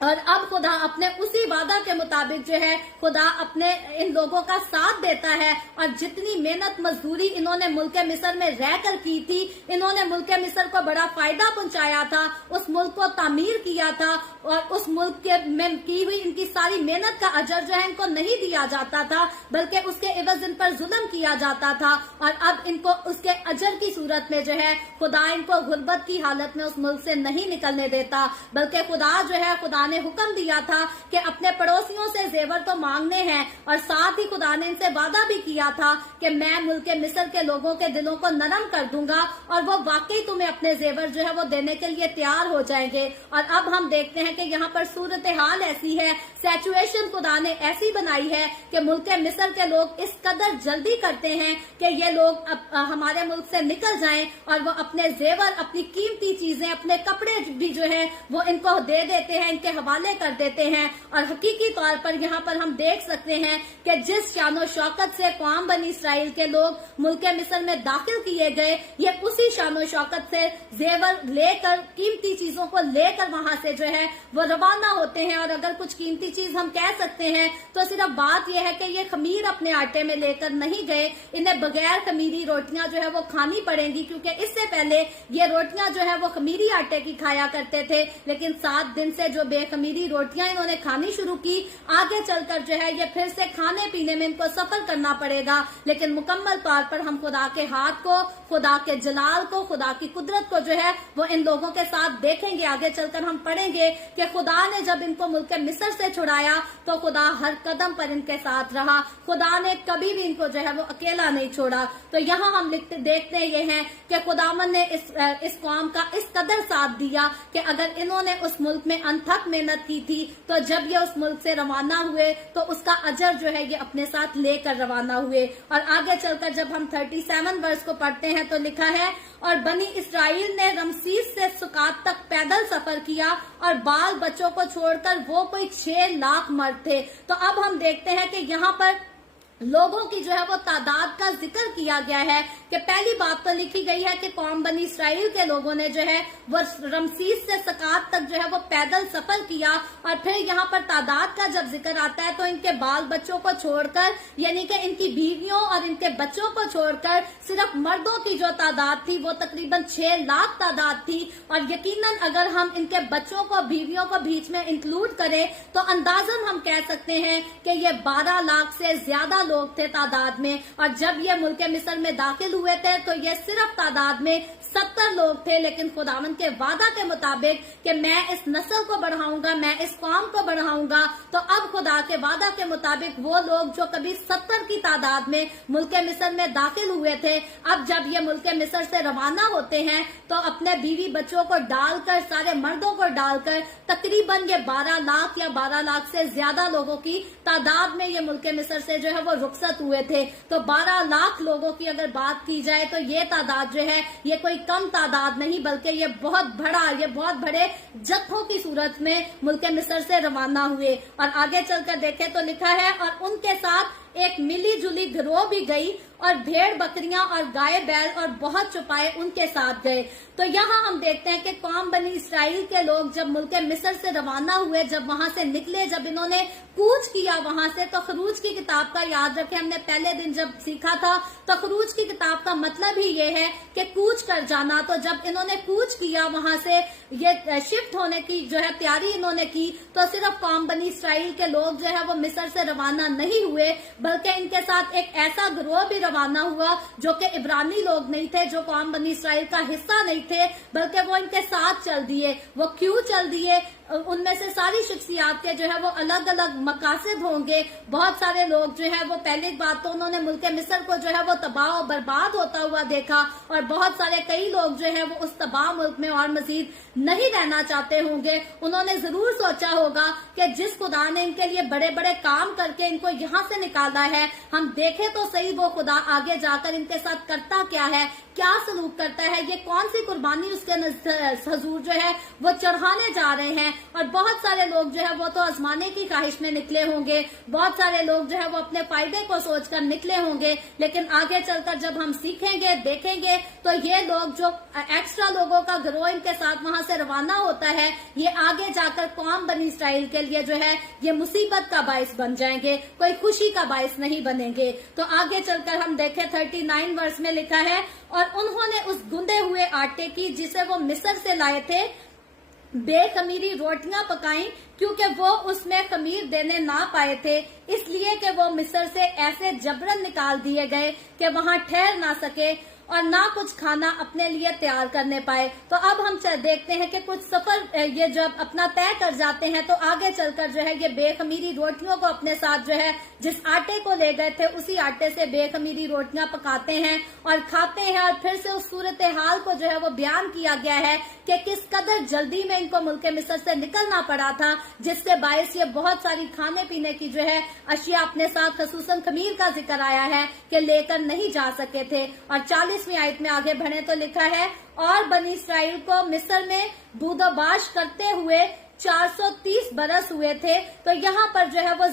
और अब खुदा अपने उसी वादा के मुताबिक जो है खुदा अपने इन लोगों का साथ देता है, और जितनी मेहनत मजदूरी इन्होंने मुल्क मिस्र में रहकर की थी, इन्होंने मुल्क मिस्र को बड़ा फायदा पहुंचाया था, उस मुल्क को तामीर किया था, और उस मुल्क के में की हुई इनकी सारी मेहनत का अजर जो है इनको नहीं दिया जाता था, बल्कि उसके एवज इन पर जुल्म किया जाता था। और अब इनको उसके अजर की सूरत में जो है खुदा इनको गुर्बत की हालत में उस मुल्क से नहीं निकलने देता, बल्कि खुदा जो है खुदा ने हुक्म दिया था कि अपने पड़ोसियों से जेवर तो मांगने हैं, और साथ ही खुदा ने इनसे वादा भी किया था कि मैं मुल्क मिस्र के लोगों के दिलों को नरम कर दूंगा, और वो वाकई तुम्हें अपने जेवर जो है वो देने के लिए तैयार हो जाएंगे। और अब हम देखते हैं कि यहाँ पर सूरत हाल ऐसी है, सिचुएशन खुदा ने ऐसी बनाई है कि मुल्क मिस्र के लोग इस कदर जल्दी करते हैं कि ये लोग हमारे मुल्क से निकल जाएं, और वो अपने जेवर, अपनी कीमती चीजें, अपने कपड़े भी जो है वो इनको दे देते हैं, इनके हवाले कर देते हैं। और हकीकी तौर पर यहाँ पर हम देख सकते हैं कि जिस शानो शौकत से कौम बनी इसराइल के लोग मुल्क मिस्र में दाखिल किए गए, ये उसी शानो शौकत से जेवर लेकर, कीमती चीजों को लेकर वहां से जो है वो रवाना होते हैं। और अगर कुछ कीमती चीज हम कह सकते हैं तो सिर्फ बात यह है कि ये खमीर अपने आटे में लेकर नहीं गए, इन्हें बगैर खमीरी रोटियां जो है वो खानी पड़ेंगी, क्योंकि इससे पहले ये रोटियां जो है वो खमीरी आटे की खाया करते थे, लेकिन 7 दिन से जो बेखमीरी रोटियां इन्होंने खानी शुरू की, आगे चलकर जो है ये फिर से खाने पीने में इनको सफर करना पड़ेगा। लेकिन मुकम्मल तौर पर हम खुदा के हाथ को, खुदा के जलाल को, खुदा की कुदरत को जो है वो इन लोगों के साथ देखेंगे। आगे चलकर हम पढ़ेंगे कि खुदा ने जब इनको मुल्क मिस्र से छुड़ाया तो खुदा हर कदम पर इनके साथ रहा, खुदा ने कभी भी इनको जो है वो अकेला नहीं छोड़ा। तो यहाँ हम देखते ये हैं कि खुदावन ने इस कौम का इस कदर साथ दिया कि अगर इन्होंने उस मुल्क में अनथक मेहनत की थी, तो जब ये उस मुल्क से रवाना हुए तो उसका अजर जो है ये अपने साथ लेकर रवाना हुए। और आगे चलकर जब हम 37 वर्ष को पढ़ते हैं तो लिखा है, और बनी इसराइल ने रमसीस से सुकात तक पैदल सफर किया, और बाल बच्चों को छोड़कर वो कोई 6 लाख मर्द थे। तो अब हम देखते हैं कि यहाँ पर लोगों की जो है वो तादाद का जिक्र किया गया है कि पहली बात तो लिखी गई है कि कौम बनी इसराइल के लोगों ने जो है वो रमसीस से सकात तक जो है वो पैदल सफर किया। और फिर यहाँ पर तादाद का जब जिक्र आता है तो इनके बाल बच्चों को छोड़कर, यानी कि इनकी बीवियों और इनके बच्चों को छोड़कर सिर्फ मर्दों की जो तादाद थी वो तकरीबन 6 लाख तादाद थी। और यकीनन अगर हम इनके बच्चों को, बीवियों को बीच में इंक्लूड करें तो अंदाजन हम कह सकते हैं कि ये 12 लाख से ज्यादा लोग थे तादाद में। और जब ये मुल्क मिस्र में दाखिल हुए थे तो ये सिर्फ तादाद में 70 लोग थे, लेकिन खुदावन के वादा के मुताबिक कि मैं इस नस्ल को बढ़ाऊंगा, मैं इस कौम को बढ़ाऊंगा, तो अब खुदा के वादा के मुताबिक वो लोग जो कभी 70 की तादाद में मुल्क मिस्र में दाखिल हुए थे, अब जब ये मुल्क मिस्र से रवाना होते हैं तो अपने बीवी बच्चों को डालकर, सारे मर्दों को डालकर तकरीबन ये 12 लाख या 12 लाख से ज्यादा लोगों की तादाद में ये मुल्क मिस्र से जो है वो रुखसत हुए थे। तो 12 लाख लोगों की अगर बात की जाए तो ये तादाद जो है ये कोई कम तादाद नहीं, बल्कि ये बहुत बड़े जत्थों की सूरत में मुल्क मिस्र से रवाना हुए। और आगे चलकर देखें तो लिखा है, और उनके साथ एक मिली जुली गिरोह भी गई और भेड़ बकरियां और गाय बैल और बहुत चौपाए उनके साथ गए। तो यहाँ हम देखते हैं कि कौम बनी इसराइल के लोग जब मुल्क मिस्र से रवाना हुए, जब वहां से निकले, जब इन्होंने कूच किया वहां से, तो खरूज की किताब का याद रखें, हमने पहले दिन जब सीखा था, तो खरूज की किताब का मतलब ही ये है कि कूच कर जाना। तो जब इन्होंने कूच किया वहां से, ये शिफ्ट होने की जो है तैयारी इन्होंने की, तो सिर्फ कौम बनी इसराइल के लोग जो है वो मिस्र से रवाना नहीं हुए, बल्कि इनके साथ एक ऐसा गिरोह भी रवाना हुआ जो कि इब्रानी लोग नहीं थे, जो कौम बनी इसराइल का हिस्सा नहीं थे, बल्कि वो इनके साथ चल दिए। वो क्यों चल दिए? उनमें से सारी शख्सियात के जो है वो अलग अलग मकासद होंगे। बहुत सारे लोग जो है वो पहली बात तो उन्होंने मुल्क मिस्र को जो है वो तबाह और बर्बाद होता हुआ देखा, और बहुत सारे कई लोग जो है वो उस तबाह मुल्क में और मजीद नहीं रहना चाहते होंगे। उन्होंने जरूर सोचा होगा कि जिस खुदा ने इनके लिए बड़े बड़े काम करके इनको यहाँ से निकाला है, हम देखें तो सही वो खुदा आगे जाकर इनके साथ करता क्या है, क्या सलूक करता है, ये कौन सी कुर्बानी उसके हजूर जो है वो चढ़ाने जा रहे हैं। और बहुत सारे लोग जो है वो तो आजमाने की ख्वाहिश में निकले होंगे, बहुत सारे लोग जो है वो अपने फायदे को सोचकर निकले होंगे, लेकिन आगे चलकर जब हम सीखेंगे देखेंगे तो ये लोग जो एक्स्ट्रा लोगों का गिरोह इनके साथ वहां से रवाना होता है, ये आगे जाकर कौम बनी इसराइल के लिए जो है ये मुसीबत का बायस बन जाएंगे, कोई खुशी का बायस नहीं बनेंगे। तो आगे चलकर हम देखें 39 वर्ष में लिखा है, और उन्होंने उस गुंदे हुए आटे की जिसे वो मिस्र से लाए थे बेखमीरी रोटियां पकाई, क्योंकि वो उसमें खमीर देने ना पाए थे, इसलिए कि वो मिस्र से ऐसे जबरन निकाल दिए गए कि वहां ठहर ना सके और ना कुछ खाना अपने लिए तैयार करने पाए। तो अब हम देखते हैं कि कुछ सफर ये जब अपना तय कर जाते हैं, तो आगे चलकर जो है ये बेखमीरी रोटियों को अपने साथ जो है जिस आटे को ले गए थे उसी आटे से बेखमीरी रोटियां पकाते हैं और खाते हैं। और फिर से उस सूरत हाल को जो है वो बयान किया गया है कि किस कदर जल्दी में इनको मुल्क मिस्र से निकलना पड़ा था, जिससे बायस ये बहुत सारी खाने पीने की जो है अशिया अपने साथ, खसूसन खमीर का जिक्र आया है कि लेकर नहीं जा सके थे। और 40वीं आयत में आगे बढ़े तो लिखा है, और बनी इसराइल को मिस्र में बूदोबाश करते हुए 430 बरस हुए थे। तो यहाँ पर जो है वो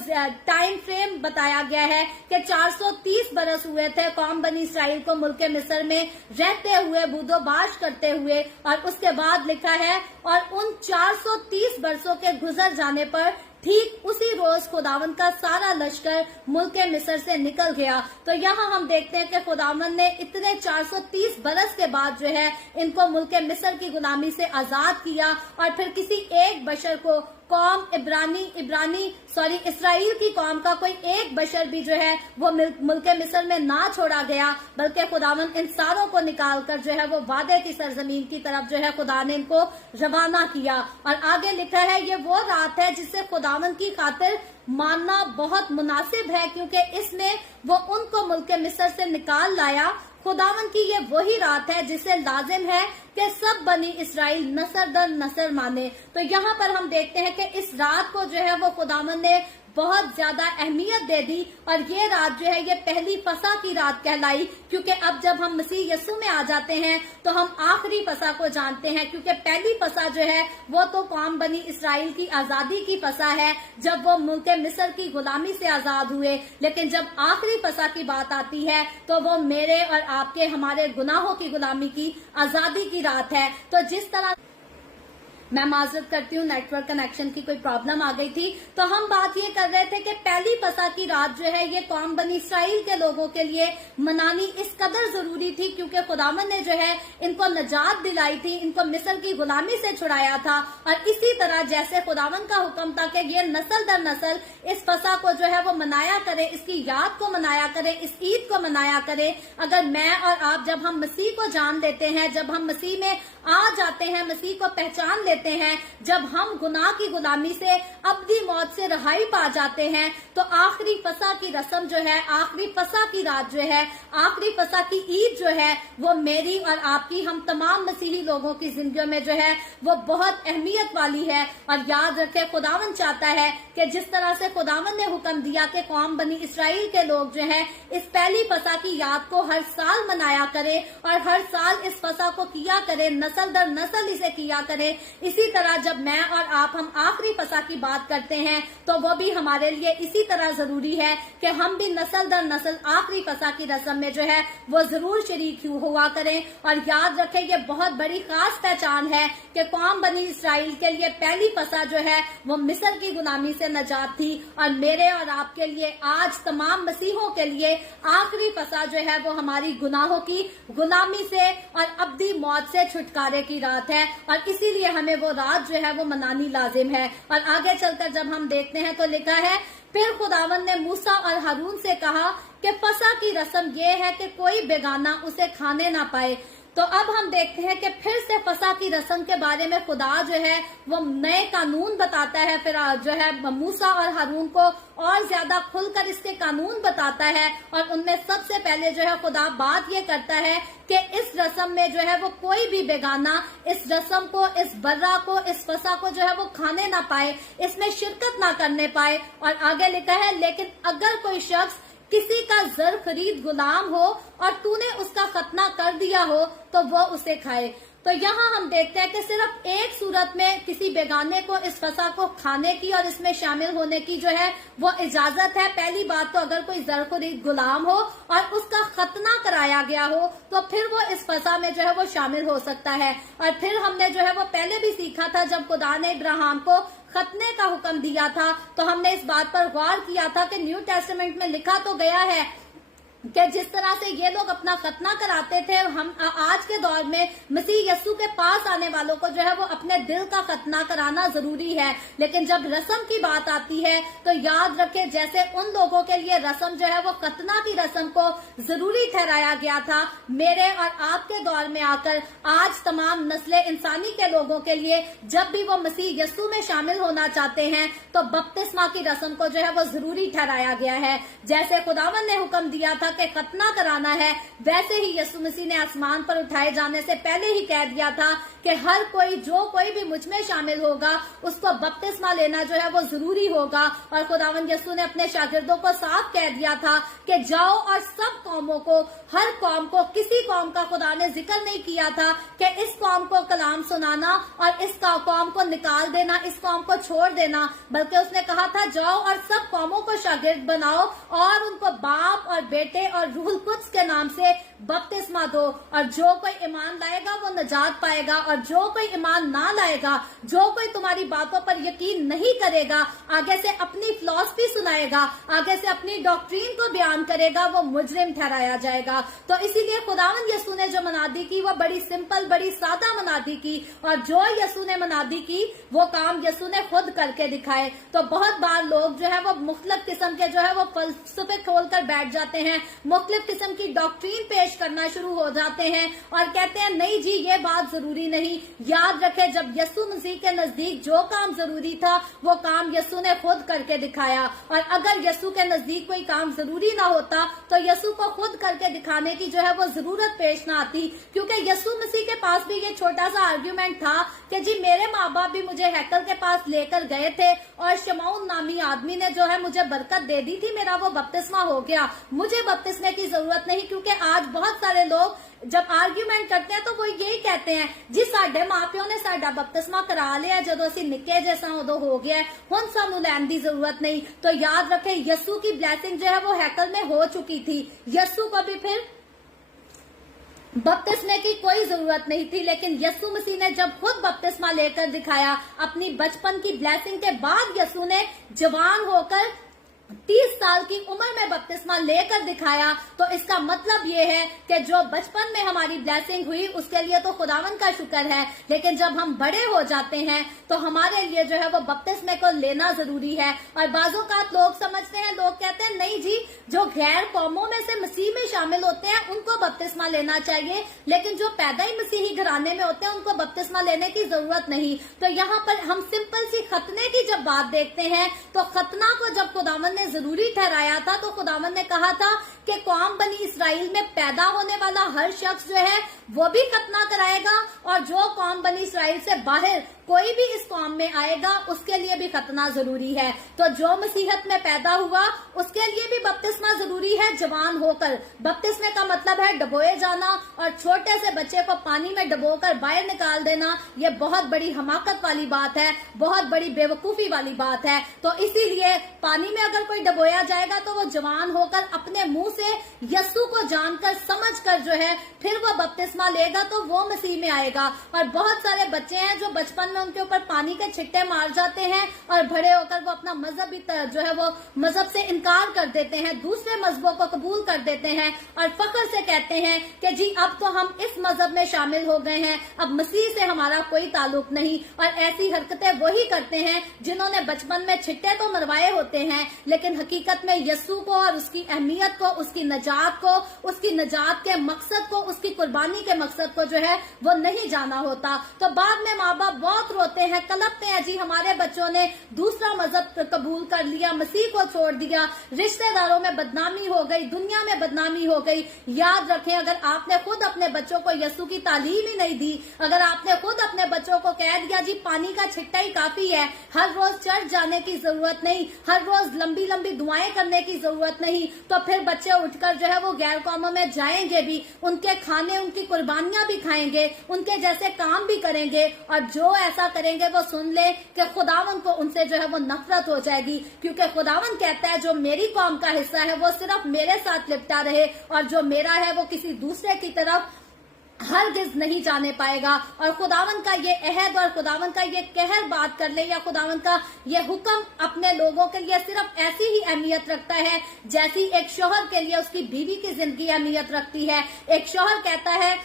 टाइम फ्रेम बताया गया है कि 430 बरस हुए थे कौम बनी इसराइल को मुल्क मिस्र में रहते हुए, बूदोबाश करते हुए। और उसके बाद लिखा है, और उन 430 बरसों के गुजर जाने पर ठीक उसी रोज खुदावंद का सारा लश्कर मुल्क मिस्र से निकल गया। तो यहाँ हम देखते हैं कि खुदावंद ने इतने 430 बरस के बाद जो है इनको मुल्क मिस्र की गुलामी से आजाद किया, और फिर किसी एक बशर को कौम इसराइल की कौम का कोई एक बशर भी जो है वो मुल्क मिस्र में ना छोड़ा गया, बल्कि खुदावंद इन सारों को निकालकर जो है वो वादे की सरजमीन की तरफ जो है खुदा ने इनको रवाना किया। और आगे लिखा है, ये वो रात है जिसे खुदावंद की खातिर मानना बहुत मुनासिब है, क्योंकि इसमें वो उनको मुल्क मिस्र से निकाल लाया। खुदावंद की ये वही रात है जिसे लाजिम है कि सब बनी इसराइल नस्ल दर नस्ल माने। तो यहाँ पर हम देखते हैं कि इस रात को जो है वो खुदावंद ने बहुत ज्यादा अहमियत दे दी, और ये रात जो है ये पहली फसा की रात कहलाई, क्योंकि अब जब हम मसीह यस्सु में आ जाते हैं तो हम आखिरी फसा को जानते हैं, क्योंकि पहली फसा जो है वो तो कौम बनी इसराइल की आजादी की फसा है, जब वो मुल्क मिस्र की गुलामी से आजाद हुए। लेकिन जब आखिरी फसा की बात आती है तो वो मेरे और आपके, हमारे गुनाहों की गुलामी की आजादी की रात है। तो जिस तरह, मैं माजरत करती हूँ, नेटवर्क कनेक्शन की कोई प्रॉब्लम आ गई थी। तो हम बात ये कर रहे थे कि पहली फसा की रात जो है ये कौम बनी इसराइल के लोगों के लिए मनानी इस कदर जरूरी थी, क्योंकि खुदावंद ने जो है इनको नजात दिलाई थी, इनको मिस्र की गुलामी से छुड़ाया था। और इसी तरह जैसे खुदावंद का हुक्म था कि ये नस्ल दर नस्ल इस फसा को जो है वो मनाया करे, इसकी याद को मनाया करे, इस ईद को मनाया करे। अगर मैं और आप, जब हम मसीह को जान लेते हैं, जब हम मसीह में आ जाते हैं, मसीह को पहचान लेते हैं, जब हम गुनाह की गुलामी से, अब्दी मौत से रहाई पा जाते हैं, तो आखिरी फसा की रस्म जो है, आखिरी फसा की रात जो है, आखिरी फसा की ईद जो है, वो मेरी और आपकी, हम तमाम मसीही लोगों की जिंदगियों में जो है वो बहुत अहमियत वाली है। और याद रखें, खुदावंद चाहता है कि जिस तरह से खुदावंद ने हुक्म दिया कि कौम बनी इसराइल के लोग जो है इस पहली फसा की याद को हर साल मनाया करे, और हर साल इस फसा को किया करे, नस्ल दर नस्ल इसे किया करे। इसी तरह जब मैं और आप, हम आखिरी फसा की बात करते हैं ہیں تو وہ بھی ہمارے لیے اسی طرح ضروری ہے کہ ہم بھی نسل در نسل آخری فسح کی رسم میں جو ہے وہ ضرور شریک ہوا کریں. اور یاد رکھیں یہ بہت بڑی خاص پہچان ہے کہ قوم بنی اسرائیل کے لیے پہلی فسح جو ہے وہ مصر کی غلامی سے نجات تھی، اور میرے اور آپ کے لیے آج تمام مسیحوں کے لیے آخری فسح جو ہے وہ ہماری گناہوں کی غلامی سے اور ابدی موت سے چھٹکارے کی رات ہے، اور اسی لیے ہمیں وہ رات جو ہے وہ منانی لازم ہے. اور آگے چل کر جب ہم دیکھتے ہیں تو لکھا ہے پھر خداوند نے موسیٰ اور ہارون سے کہا کہ فسح کی رسم یہ ہے کہ کوئی بیگانہ اسے کھانے نہ پائے. تو اب ہم دیکھتے ہیں کہ پھر سے فسح کی رسم کے بارے میں خدا جو ہے وہ نئے قانون بتاتا ہے، پھر جو ہے موسیٰ اور ہارون کو اور زیادہ کھل کر اس کے قانون بتاتا ہے. اور ان میں سب سے پہلے جو ہے خدا بات یہ کرتا ہے کہ اس رسم میں جو ہے وہ کوئی بھی بیگانہ اس رسم کو، اس برہ کو، اس فسح کو جو ہے وہ کھانے نہ پائے، اس میں شرکت نہ کرنے پائے. اور آگے لکھا ہے لیکن اگر کوئی شخص کسی کا زر خرید غلام ہو اور تو نے اس کا ختنہ کر دیا ہو تو وہ اسے کھائے. تو یہاں ہم دیکھتے ہیں کہ صرف ایک صورت میں کسی بیگانے کو اس فسح کو کھانے کی اور اس میں شامل ہونے کی جو ہے وہ اجازت ہے. پہلی بات تو اگر کوئی زر خرید غلام ہو اور اس کا ختنہ کرایا گیا ہو تو پھر وہ اس فسح میں جو ہے وہ شامل ہو سکتا ہے. اور پھر ہم نے جو ہے وہ پہلے بھی سیکھا تھا جب خدا نے ابراہیم کو ختنے کا حکم دیا تھا تو ہم نے اس بات پر غور کیا تھا کہ نیو ٹیسٹمنٹ میں لکھا تو گیا ہے کہ جس طرح سے یہ لوگ اپنا ختنہ کراتے تھے، ہم آج کے دور میں مسیح یسوع کے پاس آنے والوں کو جو ہے وہ اپنے دل کا ختنہ کرانا ضروری ہے. لیکن جب رسم کی بات آتی ہے تو یاد رکھیں جیسے ان لوگوں کے لیے رسم جو ہے وہ ختنہ کی رسم کو ضروری ٹھہرایا گیا تھا، میرے اور آپ کے دور میں آ کر آج تمام نسل انسانی کے لوگوں کے لیے جب بھی وہ مسیح یسوع میں شامل ہونا چاہتے ہیں تو بپتسمہ کی رسم کو جو ہے وہ ضروری ٹھہرایا گیا ہے. جیسے خداوند نے حکم دیا تھا کہ ختنہ کرانا ہے، ویسے ہی یسوع مسیح نے آسمان پر اٹھائے جانے سے پہلے ہی کہہ دیا تھا کہ ہر کوئی جو کوئی بھی مجھ میں شامل ہوگا اس کو بپتسمہ لینا جو ہے وہ ضروری ہوگا. اور خداوند یسوع نے اپنے شاگردوں کو صاف کہہ دیا تھا کہ جاؤ اور سب قوموں کو، ہر قوم کو، کسی قوم کا خدا نے ذکر نہیں کیا تھا کہ اس قوم کو کلام سنانا اور اس قوم کو نکال دینا، اس قوم کو چھوڑ دینا، بلکہ اس نے کہا تھا جاؤ اور سب قوموں کو شاگرد بناؤ اور ان کو باپ اور بیٹے اور روح القدس کے نام سے بپتسمہ دو، اور جو کوئی ایمان لائے گا وہ نجات پائے گا، اور جو کوئی ایمان نہ لائے گا، جو کوئی تمہاری باتوں پر یقین نہیں کرے گا، آگے سے اپنی فلسفی سنائے گا، آگے سے اپنی ڈاکٹرین کو بیان کرے گا، وہ مجرم ٹھہرایا جائے گا. تو اسی لیے خداوند یسوع نے جو منادی کی وہ بڑی سمپل، بڑی سادہ منادی کی، اور جو یسوع نے منادی کی وہ کام یسوع نے خود کر کے دکھائے. تو بہت بار لوگ جو ہے وہ مختلف قسم کے جو ہے وہ فلسفے کھول کر بیٹھ جاتے ہیں، مختلف قسم کی ڈاکٹرین پیش کرنا شروع ہو جاتے ہیں اور کہتے ہیں نہیں جی یہ بات ضروری نہیں. یاد رکھے جب یسوع مسیح کے نزدیک جو کام ضروری تھا وہ کام یسوع نے خود کر کے دکھایا، اور اگر یسوع کے نزدیک کوئی کام ضروری نہ ہوتا تو یسوع کو خود کر کے دکھانے کی جو ہے وہ ضرورت پیش نہ آتی. کیونکہ یسوع مسیح کے پاس بھی یہ چھوٹا سا آرگیومنٹ تھا کہ جی میرے ماں باپ بھی مجھے ہیکل کے پاس لے کر گئے تھے اور شمعون نامی آدمی نے جو ہے مجھے برکت دے دی تھی، میرا وہ بپتسمہ ہو گیا، مجھے بپتسمے کی ضرورت نہیں. کیونکہ آج بہت سارے لوگ جب آرگیومنٹ کرتے ہیں تو وہ یہی کہتے ہیں جی ساڈے ماں پیو نے ساڈا بپتسمہ کرا لیا جدو اسی نکے جیسا ادو ہو گیا ہے، ہن سانو لین دی ضرورت نہیں. تو یاد رکھیں یسوع کی بلیسنگ جو ہے وہ ہیکل میں ہو چکی تھی، یسوع کو بھی پھر بپتسمے کی کوئی ضرورت نہیں تھی. لیکن یسوع مسیح نے جب خود بپتسمہ لے کر دکھایا اپنی بچپن کی بلیسنگ کے بعد، یسوع نے جوان ہو کر 30 سال کی عمر میں بپتسمہ لے کر دکھایا. تو اس کا مطلب یہ ہے کہ جو بچپن میں ہماری بلیسنگ ہوئی اس کے لیے تو خداوند کا شکر ہے، لیکن جب ہم بڑے ہو جاتے ہیں تو ہمارے لیے جو ہے وہ بپتسمے کو لینا ضروری ہے. اور بعض اوقات لوگ سمجھتے ہیں، لوگ کہتے ہیں نہیں جی جو غیر قوموں میں سے مسیح میں شامل ہوتے ہیں ان کو بپتسمہ لینا چاہیے، لیکن جو پیدا ہی مسیحی گھرانے میں ہوتے ہیں ان کو بپتسمہ لینے کی ضرورت نہیں. تو یہاں پر ہم سمپل سی ختنے کی جب بات دیکھتے ہیں تو ختنہ کو جب خداوند نے ضروری ٹھہرایا تھا تو خداوند نے کہا تھا کہ قوم بنی اسرائیل میں پیدا ہونے والا ہر شخص جو ہے وہ بھی ختنہ کرائے گا، اور جو قوم بنی اسرائیل سے باہر कोई भी इस कौम में आएगा उसके लिए भी खतना जरूरी है। तो जो मसीहत में पैदा हुआ उसके लिए भी बपतिस्मा जरूरी है जवान होकर। बपतिस्मे का मतलब है डुबोए जाना, और छोटे से बच्चे को पानी में डुबोकर बाहर निकाल देना, ये बहुत बड़ी हमाकत वाली बात है, बहुत बड़ी बेवकूफी वाली बात है। तो इसीलिए पानी में अगर कोई डुबोया जाएगा तो वो जवान होकर अपने मुंह से यस्सु को जानकर समझकर जो है फिर वो बपतिस्मा लेगा, तो वो मसीह में आएगा। और बहुत सारे बच्चे हैं जो बचपन में उनके ऊपर पानी के छिट्टे मार जाते हैं और बड़े होकर वो अपना मजहबी जो है वो मजहब से इनकार कर देते हैं, दूसरे मजहबों को कबूल कर देते हैं और फख्र से कहते हैं कि जी अब तो हम इस मजहब में शामिल हो गए हैं, अब मसीह से हमारा कोई ताल्लुक नहीं। और ऐसी हरकतें वही करते हैं जिन्होंने बचपन में छिट्टे तो मरवाए होते हैं, लेकिन हकीकत में यस्सु को और उसकी अहमियत को, उसकी नजात को, उसकी नजात के मकसद को, उसकी कुर्बानी के मकसद को जो है वो नहीं जाना होता। तो बाद में माँ बाप बहुत रोते हैं, कलपते हैं, जी हमारे बच्चों ने दूसरा मजहब कबूल कर लिया, मसीह को छोड़ दिया, रिश्तेदारों में बदनामी हो गई, दुनिया में बदनामी हो गई। याद रखें, अगर आपने खुद अपने बच्चों को यस्सु की तालीम ही नहीं दी, अगर आपने खुद अपने बच्चों को कह दिया जी पानी का छिट्टा ही काफी है, हर रोज चर्च जाने की जरूरत नहीं, हर रोज लंबी लंबी दुआएं करने की जरूरत नहीं, तो फिर बच्चे उठकर जो है वो गैर कौमों में जाएंगे भी, उनके खाने, उनकी कुर्बानियां भी खाएंगे, उनके जैसे काम भी करेंगे, और जो ऐसा करेंगे वो सुन ले कि खुदावन को उनसे जो है वो नफरत हो जाएगी। क्योंकि खुदावन कहता है जो मेरी कौम का हिस्सा है वो सिर्फ मेरे साथ लिपटा रहे, और जो मेरा है वो किसी दूसरे की तरफ हरगिज नहीं जाने पाएगा। और खुदावन का ये अहद और खुदावन का ये कहर बात कर ले, या खुदावन का ये हुक्म अपने लोगों के लिए सिर्फ ऐसी ही अहमियत रखता है जैसी एक शौहर के लिए उसकी बीवी की जिंदगी अहमियत रखती है। एक शौहर कहता है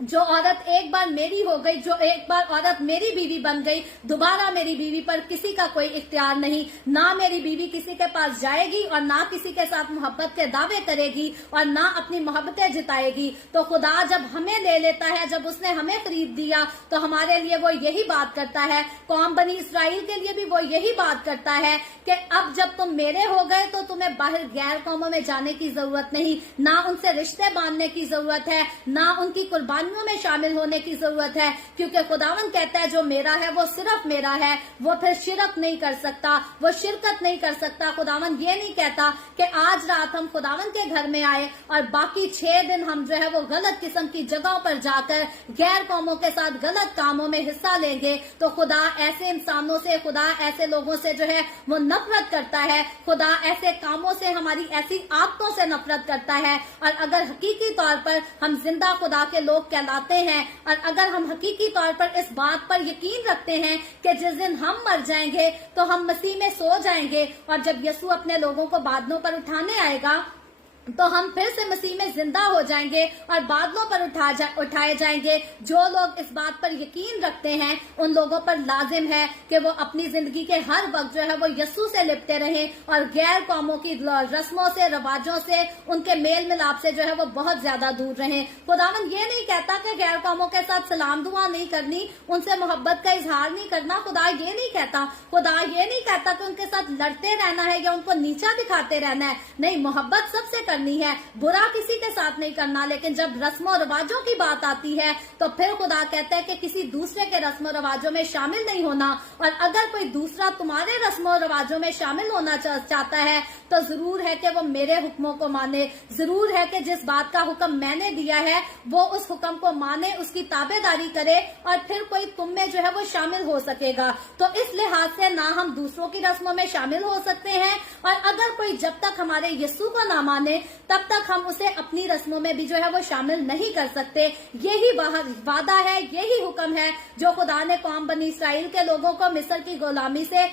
जो औरत एक बार मेरी हो गई, जो एक बार औरत मेरी बीवी बन गई, दोबारा मेरी बीवी पर किसी का कोई इख्तियार नहीं, ना मेरी बीवी किसी के पास जाएगी और ना किसी के साथ मोहब्बत के दावे करेगी और ना अपनी मोहब्बतें जिताएगी। तो खुदा जब हमें ले लेता है, जब उसने हमें खरीद दिया, तो हमारे लिए वो यही बात करता है, कौम बनी इसराइल के लिए भी वो यही बात करता है कि अब जब तुम मेरे हो गए तो तुम्हें बाहर गैर कौमों में जाने की जरूरत नहीं, ना उनसे रिश्ते बांधने की जरूरत है, ना उनकी कुर्बानी में शामिल होने की जरूरत है। क्योंकि खुदावन कहता है जो मेरा है वो सिर्फ मेरा है, वो फिर शिरक नहीं कर सकता, वो शिरकत नहीं कर सकता। खुदावन ये नहीं कहता कि आज रात हम खुदावन के घर में आए और बाकी 6 दिन हम जो है वो गलत किस्म की जगहों पर जाकर गैर कौमों के साथ गलत कामों में हिस्सा लेंगे। तो खुदा ऐसे इंसानों से, खुदा ऐसे लोगों से जो है वो नफरत करता है, खुदा ऐसे कामों से, हमारी ऐसी आदतों से नफरत करता है। और अगर हकीकी तौर पर हम जिंदा खुदा के लोग कहलाते हैं, और अगर हम हकीकी तौर पर इस बात पर यकीन रखते हैं कि जिस दिन हम मर जाएंगे तो हम मसीह में सो जाएंगे, और जब यीशु अपने लोगों को बादलों पर उठाने आएगा तो हम फिर से मसीह में जिंदा हो जाएंगे और बादलों पर उठाए जाएंगे। जो लोग इस बात पर यकीन रखते हैं उन लोगों पर लाजिम है कि वो अपनी जिंदगी के हर वक्त जो है वो यीशु से लिपटे रहें और गैर कौमों की रस्मों से, रवाजों से, उनके मेल मिलाप से जो है वो बहुत ज्यादा दूर रहें। खुदावन ये नहीं कहता कि गैर कौमों के साथ सलाम दुआ नहीं करनी, उनसे मोहब्बत का इजहार नहीं करना, खुदा ये नहीं कहता। खुदा ये नहीं कहता कि उनके साथ लड़ते रहना है या उनको नीचा दिखाते रहना है। नहीं, मोहब्बत सबसे करनी है, बुरा किसी के साथ नहीं करना। लेकिन जब रस्मों रवाजों की बात आती है तो फिर खुदा कहता है कि किसी दूसरे के रस्मों रवाजों में शामिल नहीं होना। और अगर कोई दूसरा तुम्हारे रस्मों रवाजों में शामिल होना चाहता है तो जरूर है कि वो मेरे हुक्मों को माने, जरूर है कि जिस बात का हुक्म मैंने दिया है वो उस हुक्म को माने, उसकी ताबेदारी करे, और फिर कोई तुम में जो है वो शामिल हो सकेगा। तो इस लिहाज से ना हम दूसरों की रस्मों में शामिल हो सकते हैं, और अगर कोई जब तक हमारे यीशु को ना माने तब तक हम उसे अपनी रस्मों में भी जो है वो शामिल नहीं कर सकते। यही वादा है, यही हुक्म है जो खुदा ने कौम बनी इसराइल के लोगों को मिस्र की गुलामी से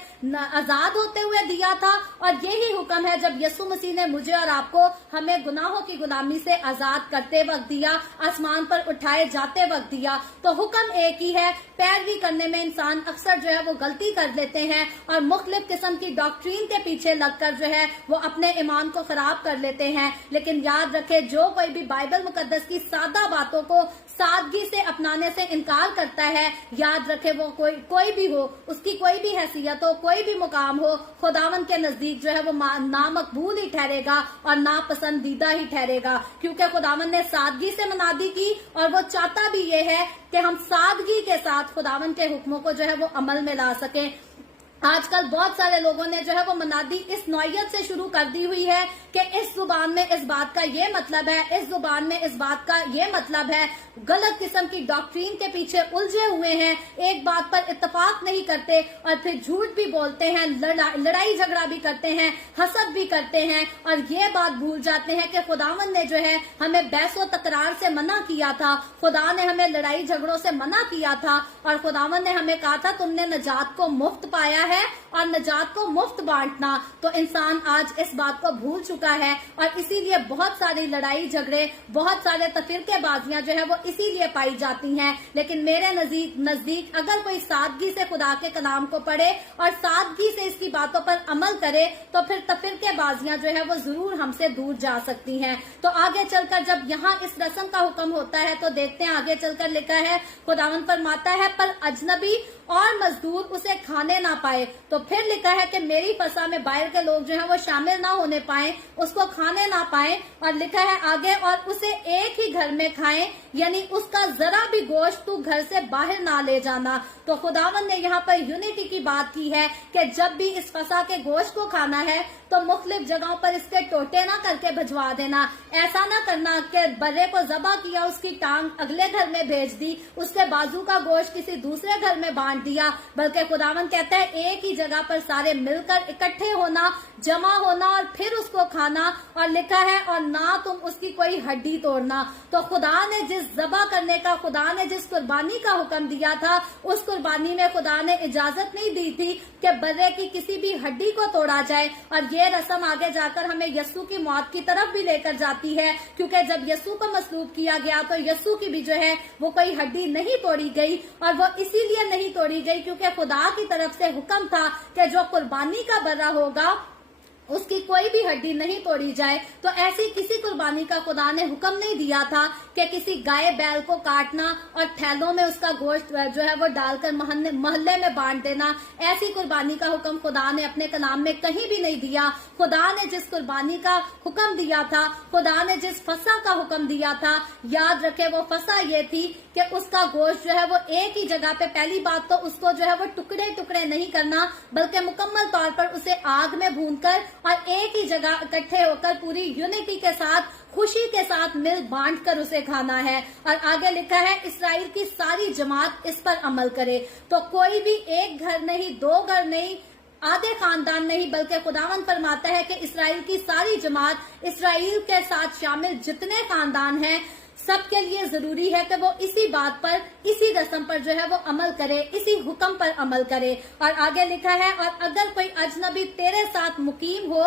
आजाद होते हुए दिया था, और यही हुक्म है जब यीशु मसीह ने मुझे और आपको हमें गुनाहों की गुलामी से आजाद करते वक्त दिया, आसमान पर उठाए जाते वक्त दिया। तो हुक्म एक ही है, पैरवी करने में इंसान अक्सर जो है वो गलती कर लेते हैं और मुख्तलिफ किस्म की डॉक्ट्रीन के पीछे लगकर जो है वो अपने ईमान को खराब कर लेते हैं। लेकिन याद रखे, जो कोई भी बाइबल मुकद्दस की सादा बातों को सादगी से अपनाने से इनकार करता है, याद रखे वो कोई भी हो, उसकी कोई भी हैसियत हो, कोई भी मुकाम हो, खुदावन के नजदीक जो है वो नामकबूल ही ठहरेगा और नापसंदीदा ही ठहरेगा, क्योंकि खुदावन ने सादगी से मनादी की और वो चाहता भी ये है कि हम सादगी के साथ खुदावन के हुक्मों को जो है वो अमल में ला सकें। आजकल बहुत सारे लोगों ने जो है वो मनादी इस नौयत से शुरू कर दी हुई है कि इस जुबान में इस बात का ये मतलब है, इस जुबान में इस बात का ये मतलब है। गलत किस्म की डॉक्ट्रीन के पीछे उलझे हुए हैं, एक बात पर इत्तेफाक नहीं करते और फिर झूठ भी बोलते हैं, लड़ाई झगड़ा भी करते हैं, हसद भी करते हैं और ये बात भूल जाते हैं कि खुदावन ने जो है हमें बहसो तकरार से मना किया था, खुदा ने हमें लड़ाई झगड़ों से मना किया था और खुदावन ने हमें कहा था तुमने नजात को मुफ्त पाया है और नजात को मुफ्त बांटना। तो इंसान आज इस बात को भूल चुका है और इसीलिए बहुत सारी लड़ाई झगड़े, बहुत सारे तफरीकेबाजियां जो है वो इसीलिए पाई जाती हैं। लेकिन मेरे नजदीक अगर कोई सादगी से खुदा के कलाम को पढ़े और सादगी से इसकी बातों पर अमल करे तो फिर तफरीकेबाजियां जो है वो जरूर हमसे दूर जा सकती हैं। तो आगे चलकर जब यहाँ इस रस्म का हुक्म होता है तो देखते हैं आगे चलकर लिखा है, खुदावन फरमाता है पर अजनबी और मजदूर उसे खाने ना पाए। तो फिर लिखा है कि मेरी फसा में बाहर के लोग जो हैं वो शामिल ना होने पाए, उसको खाने ना पाए। और लिखा है आगे, और उसे एक ही घर में खाएं, यानी उसका जरा भी गोश्त तू घर से बाहर ना ले जाना। तो खुदावन ने यहाँ पर यूनिटी की बात की है कि जब भी इस फसा के गोश्त को खाना है तो मुख्तलिफ जगहों पर इसके टोटे ना करके भिजवा देना। ऐसा ना करना कि बर्रे को जबा किया, उसकी टांग अगले घर में भेज दी, उसके बाजू का गोश्त किसी दूसरे घर में बांट दिया, बल्कि खुदावन कहता है एक ही जगह पर सारे मिलकर इकट्ठे होना, जमा होना और फिर उसको खाना। और लिखा है और ना तुम उसकी कोई हड्डी तोड़ना। तो खुदा ने जिस जबा करने का, खुदा ने जिस कुर्बानी का हुक्म दिया था, उस कुर्बानी में खुदा ने इजाजत नहीं दी थी कि बर्रे की किसी भी हड्डी को तोड़ा जाए। और ये रस्म आगे जाकर हमें यस्सु की मौत की तरफ भी लेकर जाती है, क्योंकि जब यस्सु को मसलूब किया गया तो यस्सु की भी जो है वो कोई हड्डी नहीं तोड़ी गई। और वो इसीलिए नहीं तोड़ी गई क्योंकि खुदा की तरफ से हुक्म था कि जो कुर्बानी का बर्रा होगा उसकी कोई भी हड्डी नहीं तोड़ी जाए। तो ऐसी किसी कुर्बानी का खुदा ने हुक्म नहीं दिया था कि किसी गाय बैल को काटना और थैलों में उसका गोश्त जो है वो डालकर मोहल्ले में बांट देना। ऐसी कुर्बानी का हुक्म खुदा ने अपने कलाम में कहीं भी नहीं दिया। खुदा ने जिस कुर्बानी का हुक्म दिया था, खुदा ने जिस फसा का हुक्म दिया था, याद रखे वो फसा ये थी कि उसका गोश्त जो है वो एक ही जगह पे, पहली बात तो उसको जो है वो टुकड़े टुकड़े नहीं करना, बल्कि मुकम्मल तौर पर उसे आग में भूनकर और एक ही जगह इकट्ठे होकर पूरी यूनिटी के साथ, खुशी के साथ मिल बांट कर उसे खाना है। और आगे लिखा है इस्राएल की सारी जमात इस पर अमल करे। तो कोई भी एक घर नहीं, दो घर नहीं, आधे खानदान नहीं, बल्कि खुदावन फरमाता है कि इस्राएल की सारी जमात, इस्राएल के साथ शामिल जितने खानदान हैं, सबके लिए जरूरी है कि वो इसी बात पर, इसी रस्म पर जो है वो अमल करे, इसी हुक्म पर अमल करे। और आगे लिखा है और अगर कोई अजनबी तेरे साथ मुकीम हो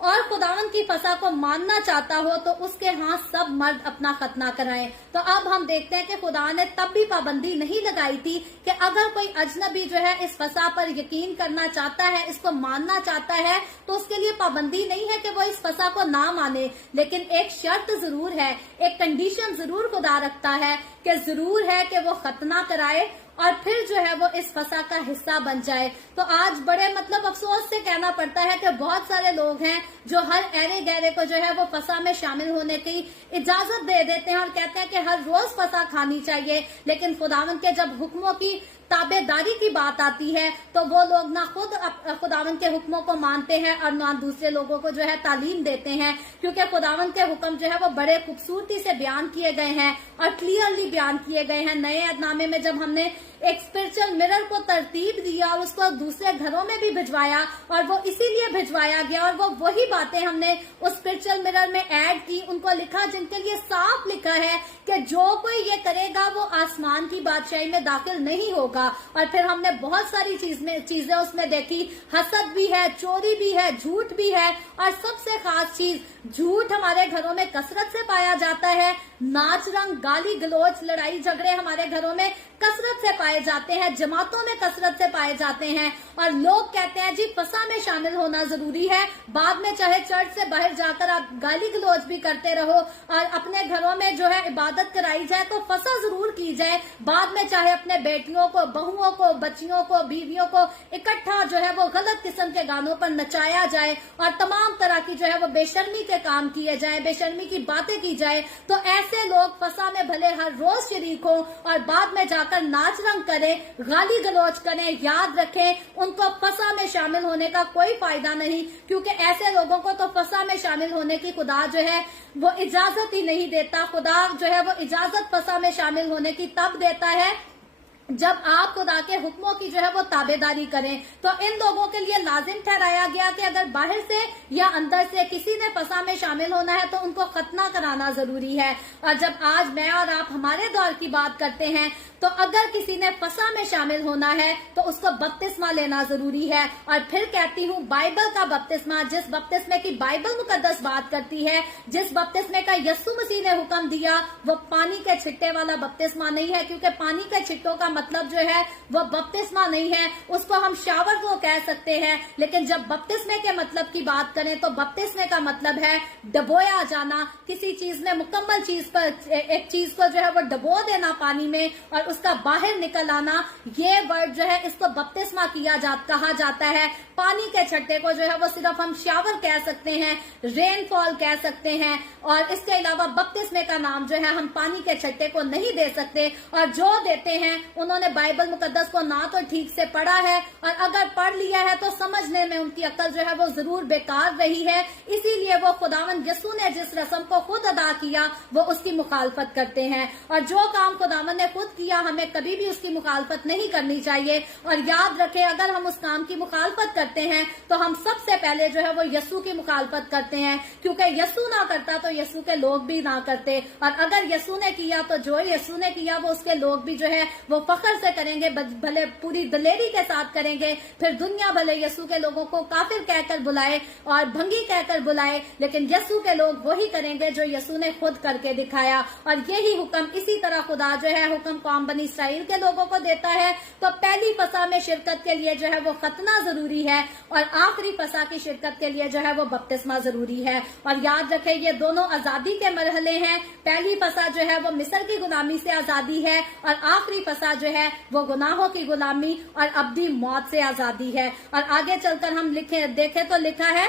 और खुदावन की फसा को मानना चाहता हो तो उसके हाथ सब मर्द अपना खतना कराएं। तो अब हम देखते हैं कि खुदा ने तब भी पाबंदी नहीं लगाई थी कि अगर कोई अजनबी जो है इस फसा पर यकीन करना चाहता है, इसको मानना चाहता है, तो उसके लिए पाबंदी नहीं है कि वो इस फसा को ना माने। लेकिन एक शर्त जरूर है, एक कंडीशन जरूर खुदा रखता है कि जरूर है कि वो खतना कराए और फिर जो है वो इस फसा का हिस्सा बन जाए। तो आज बड़े अफसोस से कहना पड़ता है कि बहुत सारे लोग हैं जो हर ऐरे गहरे को जो है वो फसा में शामिल होने की इजाजत दे देते हैं और कहते हैं कि हर रोज फसा खानी चाहिए। लेकिन खुदावन के जब हुक्मों की ताबेदारी की बात आती है तो वो लोग ना खुद खुदावन के हुक्मों को मानते हैं और ना दूसरे लोगों को जो है तालीम देते हैं, क्योंकि खुदावन के हुक्म जो है वो बड़े खूबसूरती से बयान किए गए हैं और क्लियरली बयान किए गए हैं। नए अहदनामे में जब हमने एक स्पिरिचुअल मिरर को तरतीब दिया और उसको दूसरे घरों में भी भिजवाया, और वो इसीलिए भिजवाया गया और वो वही बातें हमने उस स्पिरिचुअल मिरर में ऐड की, उनको लिखा जिनके लिए साफ लिखा है कि जो कोई ये करेगा वो आसमान की बादशाही में दाखिल नहीं होगा। और फिर हमने बहुत सारी चीजें उसमें देखी, हसद भी है, चोरी भी है, झूठ भी है, और सबसे खास चीज झूठ हमारे घरों में कसरत से पाया जाता है, नाच रंग, गाली गलौज, लड़ाई झगड़े हमारे घरों में कसरत से पाए जाते हैं, जमातों में कसरत से पाए जाते हैं। और लोग कहते हैं जी फसा में शामिल होना जरूरी है, बाद में चाहे चर्च से बाहर जाकर आप गाली गलौज भी करते रहो और अपने घरों में जो है इबादत कराई जाए तो फसा जरूर की जाए, बाद में चाहे अपने बेटियों को, बहुओं को, बच्चियों को, बीवियों को इकट्ठा जो है वो गलत किस्म के गानों पर नचाया जाए और तमाम तरह की जो है वो बेशर्मी के काम किए जाए, बेशर्मी की बातें की जाए। तो ऐसे लोग फसा में भले हर रोज शरीक हो और बाद में जाकर नाच रंग करें, गाली गलौज करें, याद रखें उनको फसा में शामिल होने का कोई फायदा नहीं, क्योंकि ऐसे लोगों को तो फसा में शामिल होने की खुदा जो है वो इजाजत ही नहीं देता। खुदा जो है वो इजाजत फसा में शामिल होने की तब देता है जब आप खुदा के हुक्मों की जो है वो ताबेदारी करें। तो इन लोगों के लिए लाजिम ठहराया गया कि अगर बाहर से या अंदर से किसी ने फसा में शामिल होना है तो उनको खतना कराना जरूरी है। और जब आज मैं और आप हमारे दौर की बात करते हैं तो अगर किसी ने फसा में शामिल होना है तो उसको बपतिस्मा लेना जरूरी है। और फिर कहती हूँ बाइबल का बपतिस्मा, जिस बपतिस्मे की बाइबल मुकद्दस बात करती है, जिस बपतिस्मे का यीशु मसीह ने हुक्म दिया, वो पानी के छिट्टे वाला बपतिस्मा नहीं है, क्योंकि पानी के छिट्टों का मतलब जो है वो बपतिस्मा नहीं है, उसको हम शावर को कह सकते हैं। लेकिन जब बपतिस्मे के मतलब की बात करें तो बपतिस्मे का मतलब है डबोया जाना, किसी चीज में मुकम्मल चीज पर एक चीज को जो है वो डबो देना पानी में और उसका बाहर निकल आना। ये वर्ड जो है इसको बपतिस्मा कहा जाता है। पानी के छट्टे को जो है वो सिर्फ हम शावर कह सकते हैं, रेनफॉल कह सकते हैं, और इसके अलावा बपतिस्मे का नाम जो है हम पानी के छट्टे को नहीं दे सकते। और जो देते हैं उन्होंने बाइबल मुकद्दस को ना तो ठीक से पढ़ा है, और अगर पढ़ लिया है तो समझने में उनकी अक्ल जो है वो जरूर बेकार रही है। इसीलिए वो खुदावंद यीशु ने जिस रस्म को खुद अदा किया वो उसकी मुखालफत करते हैं। और जो काम खुदावंद ने खुद किया हमें कभी भी उसकी मुखालफत नहीं करनी चाहिए। और याद रखें अगर हम उस काम की मुखालफत करते हैं तो हम सबसे पहले जो है वो यीशु की मुखालफत करते हैं, क्योंकि यीशु ना करता तो यीशु के लोग भी ना करते, और अगर यीशु ने किया तो जो यीशु ने किया वो उसके लोग भी जो है वो फख्र से करेंगे, भले पूरी दलेरी के साथ करेंगे। फिर दुनिया भले यीशु के लोगों को काफिर कहकर बुलाए और भंगी कहकर बुलाए, लेकिन यीशु के लोग वही करेंगे जो यीशु ने खुद करके दिखाया। और यही हुक्म इसी तरह खुदा जो है हुक्म कौम बनी इसराइल के लोगों को देता है। तो पहली फसा में शिरकत के लिए जो है वो खतना जरूरी है, और आखिरी फसा की शिरकत के लिए जो है वो बपतिस्मा जरूरी है। और याद रखें ये दोनों आजादी के मरहले हैं। पहली फसा जो है वो मिस्र की गुलामी से आजादी है, और आखिरी फसा जो है वो गुनाहों की गुलामी और अब्दी मौत से आजादी है। और आगे चलकर हम देखें तो लिखा है,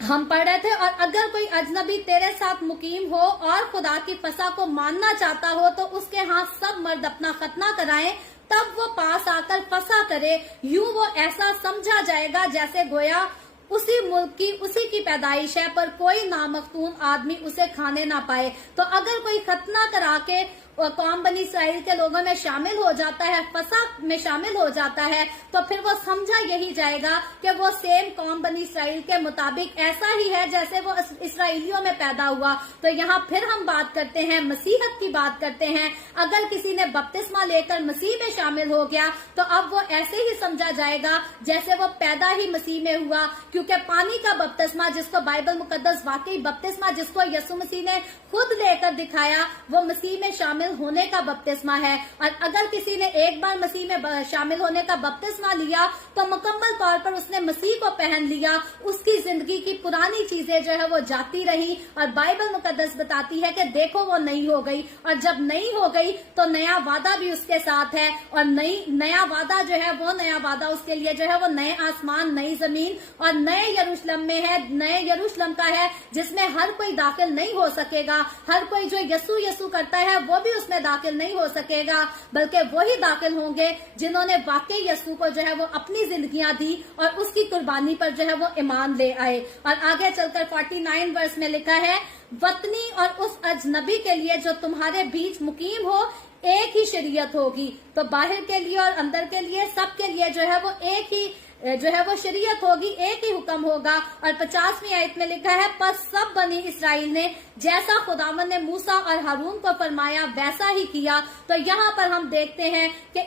हम पढ़ रहे थे, और अगर कोई अजनबी तेरे साथ मुकीम हो और खुदा की फसा को मानना चाहता हो तो उसके हाथ सब मर्द अपना खतना कराएं, तब वो पास आकर फसा करे। यूं वो ऐसा समझा जाएगा जैसे गोया उसी मुल्क की उसी की पैदाइश है, पर कोई नामख्तून आदमी उसे खाने ना पाए। तो अगर कोई खतना करा के कौम बनी इसराइल के लोगों में शामिल हो जाता है, फसा में शामिल हो जाता है, तो फिर वो समझा यही जाएगा कि वो सेम कौम बनी इसराइल के मुताबिक ऐसा ही है जैसे वो इसराइलियों में पैदा हुआ। तो यहाँ फिर हम बात करते हैं, मसीहत की बात करते हैं। अगर किसी ने बपतिस्मा लेकर मसीह में शामिल हो गया तो अब वो ऐसे ही समझा जाएगा जैसे वो पैदा ही मसीह में हुआ, क्योंकि पानी का बपतिस्मा जिसको बाइबल मुकद्दस वाकई बपतिस्मा जिसको यीशु मसीह ने खुद लेकर दिखाया वो मसीह में शामिल होने का बपतिस्मा है। और अगर किसी ने एक बार मसीह में शामिल होने का बपतिस्मा लिया तो मुकम्मल तौर पर उसने मसीह को पहन लिया, उसकी जिंदगी की पुरानी चीजें जो है वो जाती रही। और बाइबल मुकद्दस बताती है कि देखो वो नई हो गई, और जब नई हो गई तो नया वादा भी उसके साथ है। और नया वादा जो है वो नया वादा उसके लिए जो है वो नए आसमान, नई जमीन और नए यरूशलेम में है, नए यरूशलेम का है, जिसमें हर कोई दाखिल नहीं हो सकेगा। हर कोई जो यीशु यीशु करता है वो भी उसमें दाखिल नहीं हो सकेगा, बल्कि वही दाखिल होंगे जिन्होंने वाकई यीशु को जो है वो अपनी जिंदगियां दी और उसकी कुर्बानी पर जो है वो ईमान ले आए। और आगे चलकर 49 वर्ष में लिखा है, वतनी और उस अजनबी के लिए जो तुम्हारे बीच मुकीम हो एक ही शरीयत होगी। तो बाहर के लिए और अंदर के लिए सबके लिए जो है वो एक ही जो है वो शरीयत होगी, एक ही हुक्म होगा। और 50वीं आयत में लिखा है, पर सब बनी इसराइल ने जैसा खुदावंद ने मूसा और हारून को फरमाया वैसा ही किया। तो यहाँ पर हम देखते हैं कि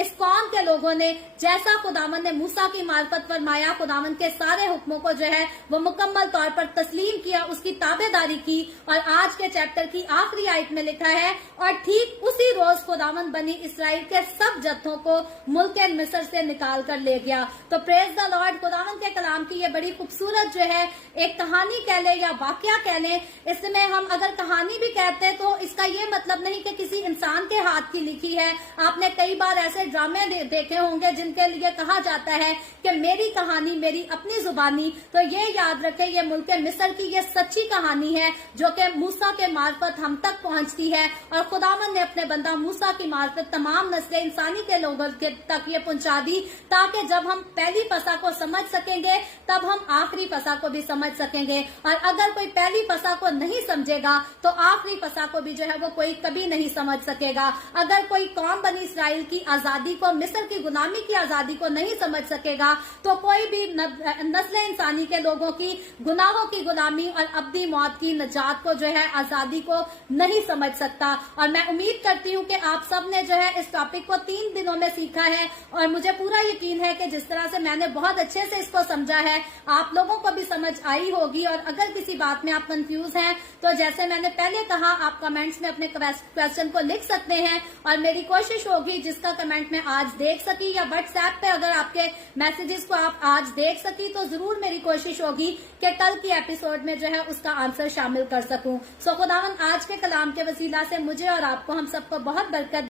इस कौम के लोगों ने जैसा खुदावंद ने मूसा की मार्फत फरमाया, खुदावंद के सारे हुक्मों को जो है वो मुकम्मल तौर पर तस्लीम किया, उसकी ताबेदारी की। और आज के चैप्टर की आखिरी आयत में लिखा है, और ठीक उसी रोज खुदावंद बनी इसराइल के सब जत्थों को मुल्क मिस्र से निकाल कर ले गया। तो प्रेज द लॉर्ड, खुदावंद के कलाम की ये बड़ी खूबसूरत जो है एक कहानी कह लें या वाकया कह लें। इसमें हम अगर कहानी भी कहते हैं तो इसका ये मतलब नहीं कि किसी इंसान के हाथ की लिखी है। आपने कई बार ऐसे ड्रामे देखे होंगे जिनके लिए कहा जाता है कि मेरी कहानी मेरी अपनी जुबानी। तो ये याद रखें, ये मुल्क मिस्र की ये सच्ची कहानी है जो कि मूसा के मार्फत हम तक पहुंचती है। और खुदावंद ने अपने बंदा मूसा की मार्फत तमाम नस्लें इंसानी के लोगों के तक ये पहुंचा दी, ताकि जब हम पहली फसा को समझ सकेंगे तब हम आखिरी फसा को भी समझ सकेंगे। और अगर कोई पहली फसा को नहीं समझेगा तो आखिरी फसा को भी जो है वो कोई कभी नहीं समझ सकेगा। अगर कोई कौम बनी इसराइल की आजादी को, मिस्र की गुलामी की आजादी को नहीं समझ सकेगा तो कोई भी नस्ल इंसानी के लोगों की गुनाहों की गुलामी और अब्दी मौत की नजात को जो है आजादी को नहीं समझ सकता। और मैं उम्मीद करती हूँ कि आप सब ने जो है इस टॉपिक को 3 दिनों में सीखा है, और मुझे पूरा यकीन है कि जिस तरह से मैंने बहुत अच्छे से इसको समझा है आप लोगों को भी समझ आई होगी। और अगर किसी बात में आप कंफ्यूज हैं तो जैसे मैंने पहले कहा, आप कमेंट्स में अपने क्वेश्चन को लिख सकते हैं, और मेरी कोशिश होगी जिसका कमेंट मैं आज देख सकी, या व्हाट्सएप पे अगर आपके मैसेजेस को आप आज देख सकी तो जरूर मेरी कोशिश होगी कि कल की एपिसोड में जो है उसका आंसर शामिल कर सकूं। सो खुदावंद आज के कलाम के वसीला से मुझे और आपको, हम सबको बहुत बरकत